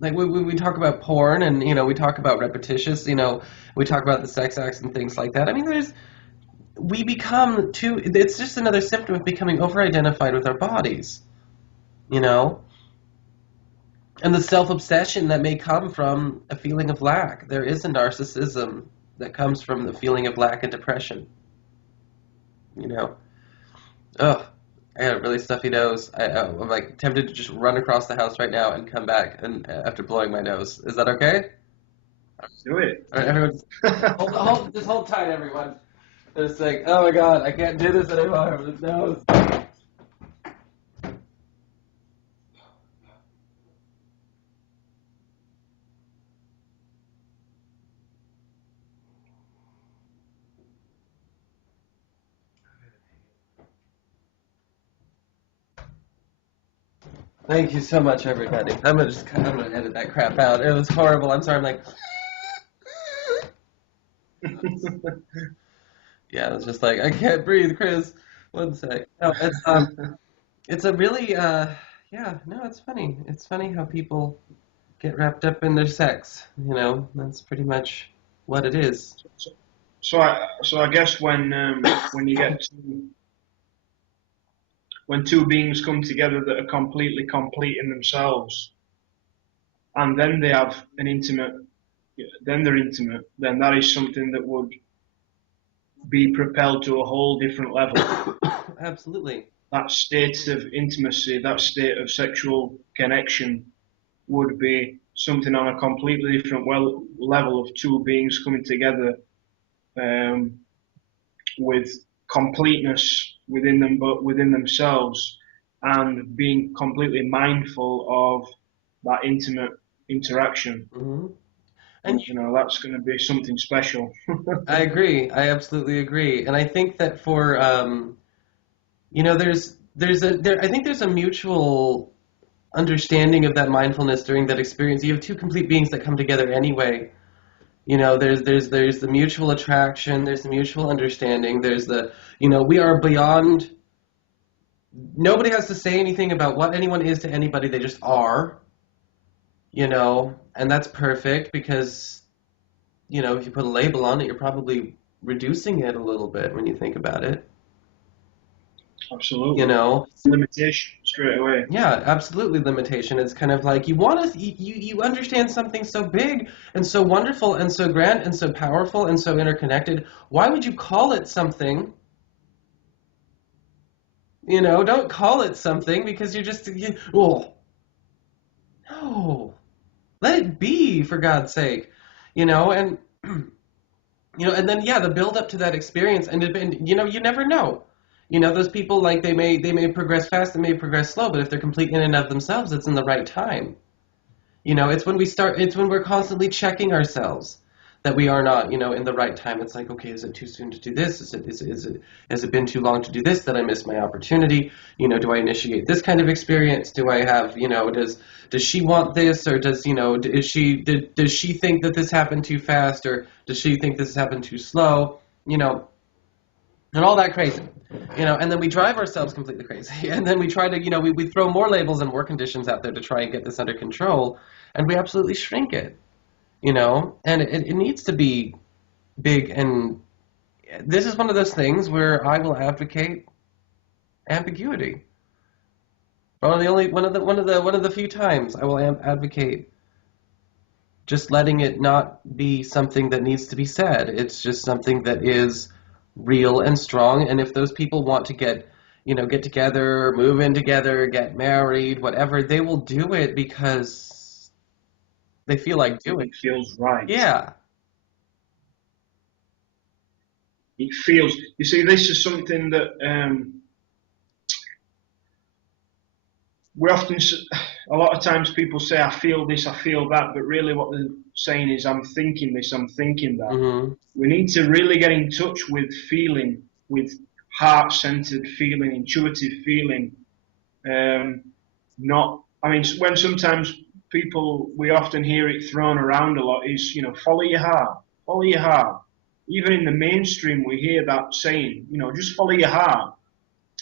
like we talk about porn and we talk about repetitious, we talk about the sex acts and things like that. I mean, we become it's just another symptom of becoming over-identified with our bodies, and the self-obsession that may come from a feeling of lack. There is a narcissism that comes from the feeling of lack and depression. Ugh, I got a really stuffy nose. I'm like tempted to just run across the house right now and come back and after blowing my nose. Is that okay? Do it. All right, everyone, just hold tight, everyone. It's like, oh my God, I can't do this anymore with this nose. Thank you so much, everybody. I'm gonna edit that crap out. It was horrible. I'm sorry. I'm like. Yeah, it's just like I can't breathe, Chris. One sec. No, it's a really yeah, no, it's funny. It's funny how people get wrapped up in their sex. That's pretty much what it is. So, so I guess when you get to when two beings come together that are completely complete in themselves, and then they have an intimate, then they're intimate, then that is something that would be propelled to a whole different level. Absolutely. That state of intimacy, that state of sexual connection would be something on a completely different level of two beings coming together um, with completeness within them, but within themselves, and being completely mindful of that intimate interaction. Hmm. And That's going to be something special. I agree. I absolutely agree. And I think that for I think there's a mutual understanding of that mindfulness during that experience. You have two complete beings that come together anyway. There's the mutual attraction, there's the mutual understanding, there's the we are beyond. Nobody has to say anything about what anyone is to anybody. They just are, and that's perfect because if you put a label on it, you're probably reducing it a little bit when you think about it. Absolutely. You know, Limitation straight away. yeah, absolutely limitation. It's kind of like you want to, you understand something so big and so wonderful and so grand and so powerful and so interconnected. Why would you call it something? Don't call it something because oh, no, let it be for God's sake, and and then yeah, the build up to that experience, and you never know. Those people like they may progress fast, they may progress slow, but if they're complete in and of themselves, it's in the right time. It's when we're constantly checking ourselves that we are not, in the right time. It's like, okay, is it too soon to do this? Has it been too long to do this that I missed my opportunity? Do I initiate this kind of experience? Do I have, does she want this, or does she think that this happened too fast, or does she think this happened too slow? And all that crazy, and then we drive ourselves completely crazy, and then we try to, we throw more labels and more conditions out there to try and get this under control, and we absolutely shrink it, and it needs to be big. And this is one of those things where I will advocate ambiguity. One of the few times I will advocate just letting it not be something that needs to be said. It's just something that is real and strong. And if those people want to get together, move in together, get married, whatever, they will do it because they feel like doing it. Feels right. Yeah. It feels. You see, this is something that we often, a lot of times people say, I feel this, I feel that, but really what they're saying is, I'm thinking this, I'm thinking that. Mm-hmm. We need to really get in touch with feeling, with heart-centered feeling, intuitive feeling. When sometimes we often hear it thrown around a lot is, follow your heart, follow your heart. Even in the mainstream, we hear that saying, just follow your heart.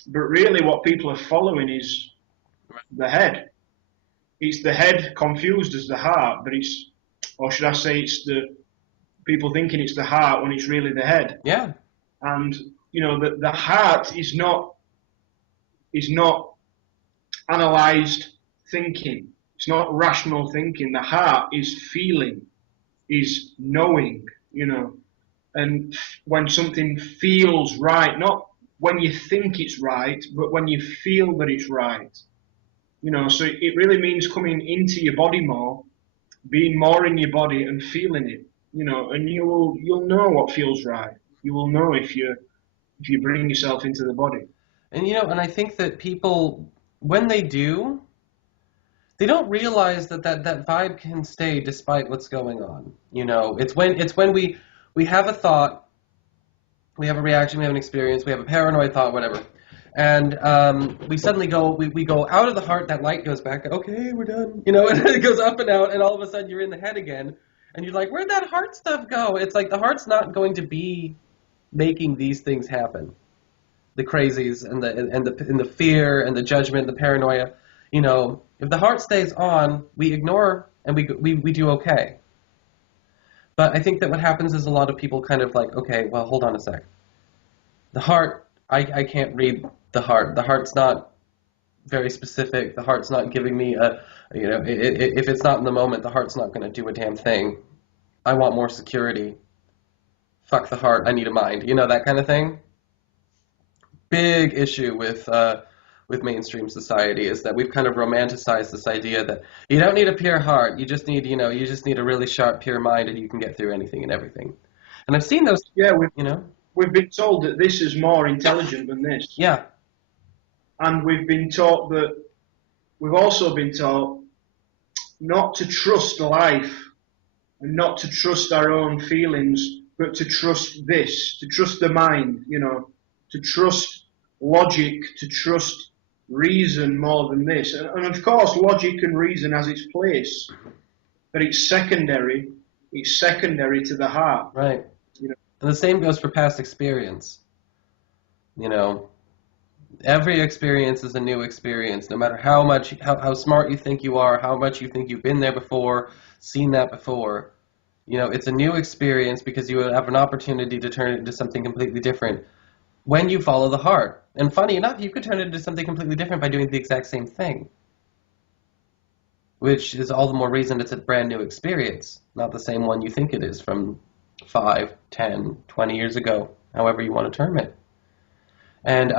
But really what people are following is the head. It's the head confused as the heart, or should I say it's the people thinking it's the heart when it's really the head. Yeah. And, the heart is not analyzed thinking. It's not rational thinking. The heart is feeling, is knowing, and when something feels right, not when you think it's right, but when you feel that it's right. So it really means coming into your body more, being more in your body and feeling it, and you'll know what feels right. You will know if you bring yourself into the body. And and I think that people, when they do, they don't realize that vibe can stay despite what's going on. It's when we have a thought, we have a reaction, we have an experience, we have a paranoid thought, whatever. And we suddenly we go out of the heart, that light goes back, okay, we're done, and it goes up and out, and all of a sudden you're in the head again. And you're like, where'd that heart stuff go? It's like the heart's not going to be making these things happen. The crazies and the fear and the judgment, the paranoia. If the heart stays on, we ignore and we do okay. But I think that what happens is a lot of people kind of like, okay, well, hold on a sec. The heart, I can't read the heart. The heart's not very specific. The heart's not giving me if it's not in the moment, the heart's not going to do a damn thing. I want more security. Fuck the heart. I need a mind. That kind of thing. Big issue with mainstream society is that we've kind of romanticized this idea that you don't need a pure heart. You just need a really sharp, pure mind, and you can get through anything and everything. And I've seen those. Yeah, you know. we've been told that this is more intelligent than this. Yeah. And we've also been taught not to trust life and not to trust our own feelings, but to trust this, to trust the mind, to trust logic, to trust reason more than this. And of course, logic and reason has its place, but it's secondary. It's secondary to the heart. Right. And the same goes for past experience. Every experience is a new experience, no matter how smart you think you are, how much you think you've been there before, seen that before. It's a new experience because you have an opportunity to turn it into something completely different when you follow the heart. And funny enough, you could turn it into something completely different by doing the exact same thing, which is all the more reason it's a brand new experience, not the same one you think it is from 5, 10, 20 years ago, however you want to term it. And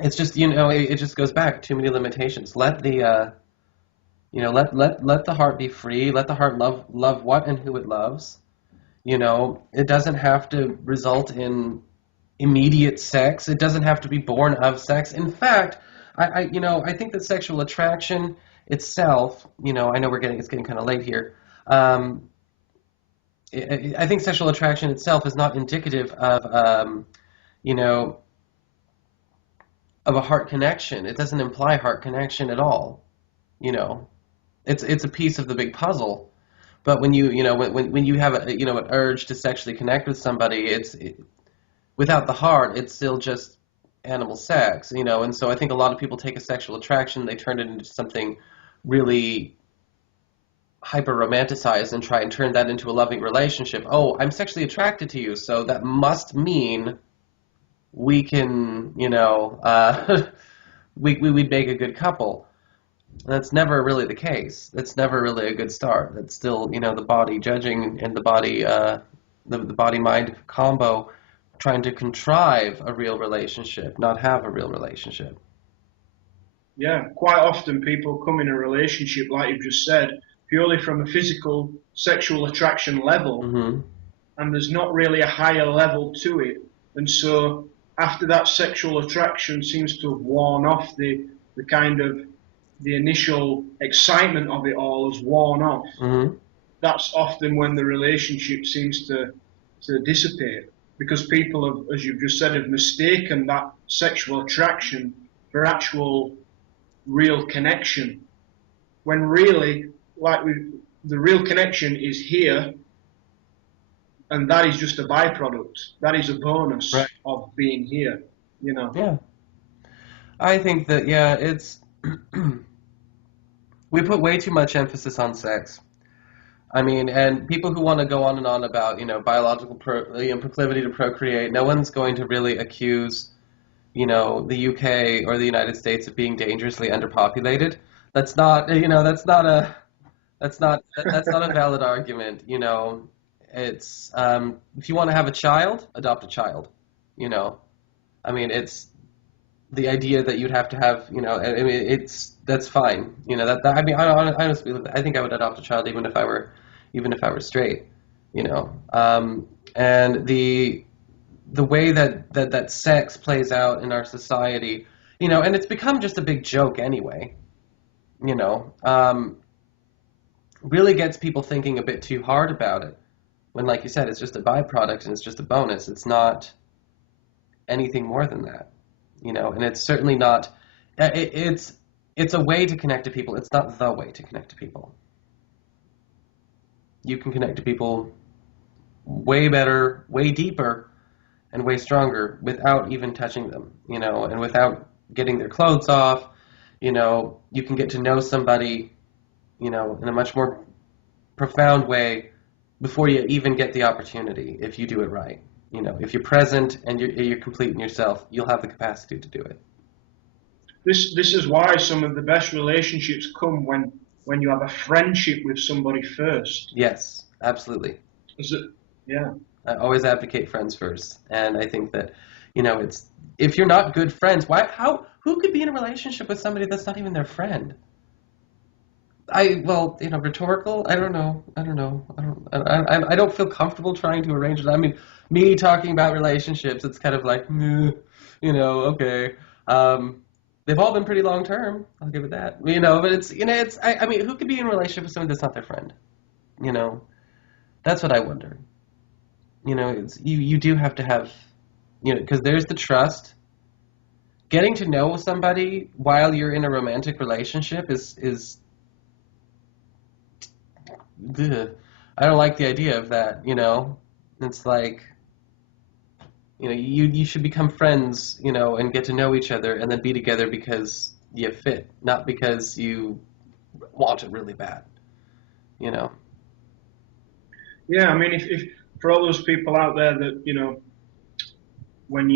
it's just, it just goes back, too many limitations. Let the let the heart be free. Let the heart love what and who it loves. It doesn't have to result in immediate sex. It doesn't have to be born of sex. In fact, I think that sexual attraction itself, I know it's getting kind of late here. I think sexual attraction itself is not indicative of, of a heart connection. It doesn't imply heart connection at all. It's a piece of the big puzzle. But when when you have an urge to sexually connect with somebody, without the heart, it's still just animal sex, And so I think a lot of people take a sexual attraction, they turn it into something really hyper romanticized and try and turn that into a loving relationship. Oh, I'm sexually attracted to you, so that must mean we can, we'd make a good couple. That's never really the case. That's never really a good start. That's still, the body judging and the body-mind combo trying to contrive a real relationship, not have a real relationship. Yeah, quite often people come in a relationship, like you've just said, purely from a physical sexual attraction level, and there's not really a higher level to it. And so after that sexual attraction seems to have worn off, the kind of the initial excitement of it all has worn off. That's often when the relationship seems to dissipate, because people have, as you've just said, have mistaken that sexual attraction for actual real connection, when really, the real connection is here, and that is just a byproduct. That is a bonus of being here, Yeah. I think that, it's we put way too much emphasis on sex. I mean, and people who want to go on and on about, biological proclivity to procreate, no one's going to really accuse, the UK or the United States of being dangerously underpopulated. That's not, that's not a valid argument. It's if you want to have a child, adopt a child. I mean, it's the idea that you'd have to have, I mean, that's fine. I mean, I honestly, I think I would adopt a child even if I were straight. And the way that sex plays out in our society, and it's become just a big joke anyway. Really gets people thinking a bit too hard about it. When, like you said, it's just a byproduct and it's just a bonus. It's not anything more than that. And it's certainly not. It's a way to connect to people. It's not the way to connect to people. you can connect to people way better, way deeper, and way stronger without even touching them, and without getting their clothes off. You can get to know somebody, in a much more profound way before you even get the opportunity, if you do it right. If you're present and you're complete in yourself, you'll have the capacity to do it. This is why some of the best relationships come when you have a friendship with somebody first. Yes, absolutely. Is it? Yeah. I always advocate friends first, and I think that, it's if you're not good friends, who could be in a relationship with somebody that's not even their friend? Rhetorical. I don't know. I don't feel comfortable trying to arrange it. I mean, me talking about relationships, it's kind of like, okay. They've all been pretty long term. I'll give it that. But I mean, who could be in a relationship with someone that's not their friend? That's what I wonder. You do have to have, because there's the trust. Getting to know somebody while you're in a romantic relationship is ugh. I don't like the idea of that. It's like, you should become friends, and get to know each other and then be together because you fit, not because you want it really bad. Yeah, I mean, if for all those people out there that when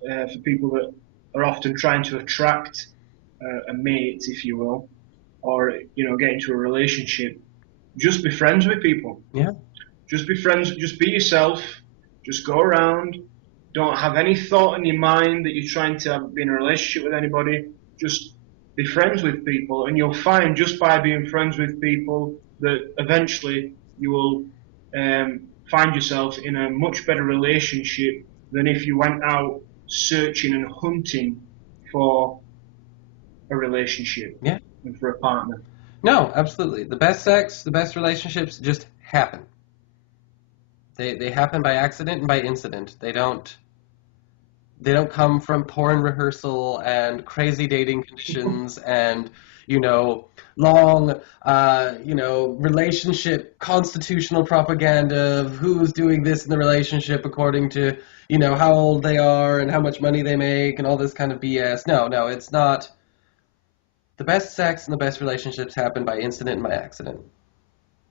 for people that are often trying to attract a mate, if you will, or get into a relationship, just be friends with people. Yeah. Just be friends. Just be yourself. Just go around. Don't have any thought in your mind that you're trying to be in a relationship with anybody. Just be friends with people, and you'll find just by being friends with people that eventually you will find yourself in a much better relationship than if you went out searching and hunting for a relationship. Yeah. And for a partner. No, absolutely. The best sex, the best relationships just happen. They happen by accident and by incident. They don't come from porn rehearsal and crazy dating conditions and long relationship constitutional propaganda of who's doing this in the relationship according to how old they are and how much money they make and all this kind of BS. No, it's not. The best sex and the best relationships happen by incident and by accident.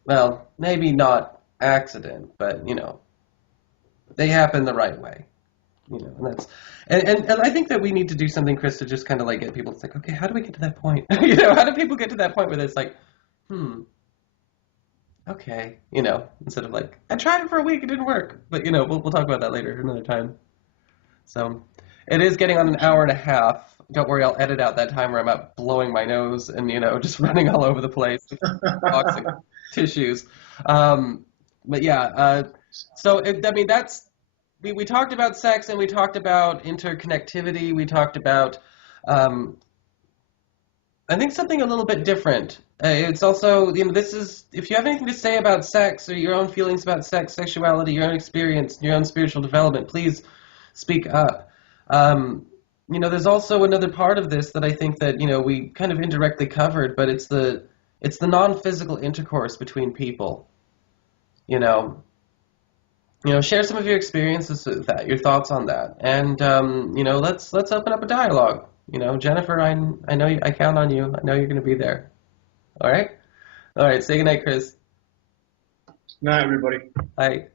Well, maybe not accident, but they happen the right way. And that's and I think that we need to do something, Chris, to just kind of like get people. It's like, okay, how do we get to that point? How do people get to that point where it's like, okay, instead of like, I tried it for a week, it didn't work, but we'll talk about that later another time. So it is getting on an hour and a half. Don't worry, I'll edit out that time where I'm out blowing my nose and just running all over the place, toxic tissues. But yeah, so that's. We talked about sex and we talked about interconnectivity. We talked about, I think, something a little bit different. It's also, this is, if you have anything to say about sex or your own feelings about sex, sexuality, your own experience, your own spiritual development, please speak up. There's also another part of this that I think that, we kind of indirectly covered, but it's the non-physical intercourse between people. Share some of your experiences with that, your thoughts on that, and let's open up a dialogue. Jennifer, I know I count on you. I know you're going to be there. All right. Say goodnight, Chris. Night, everybody. Bye.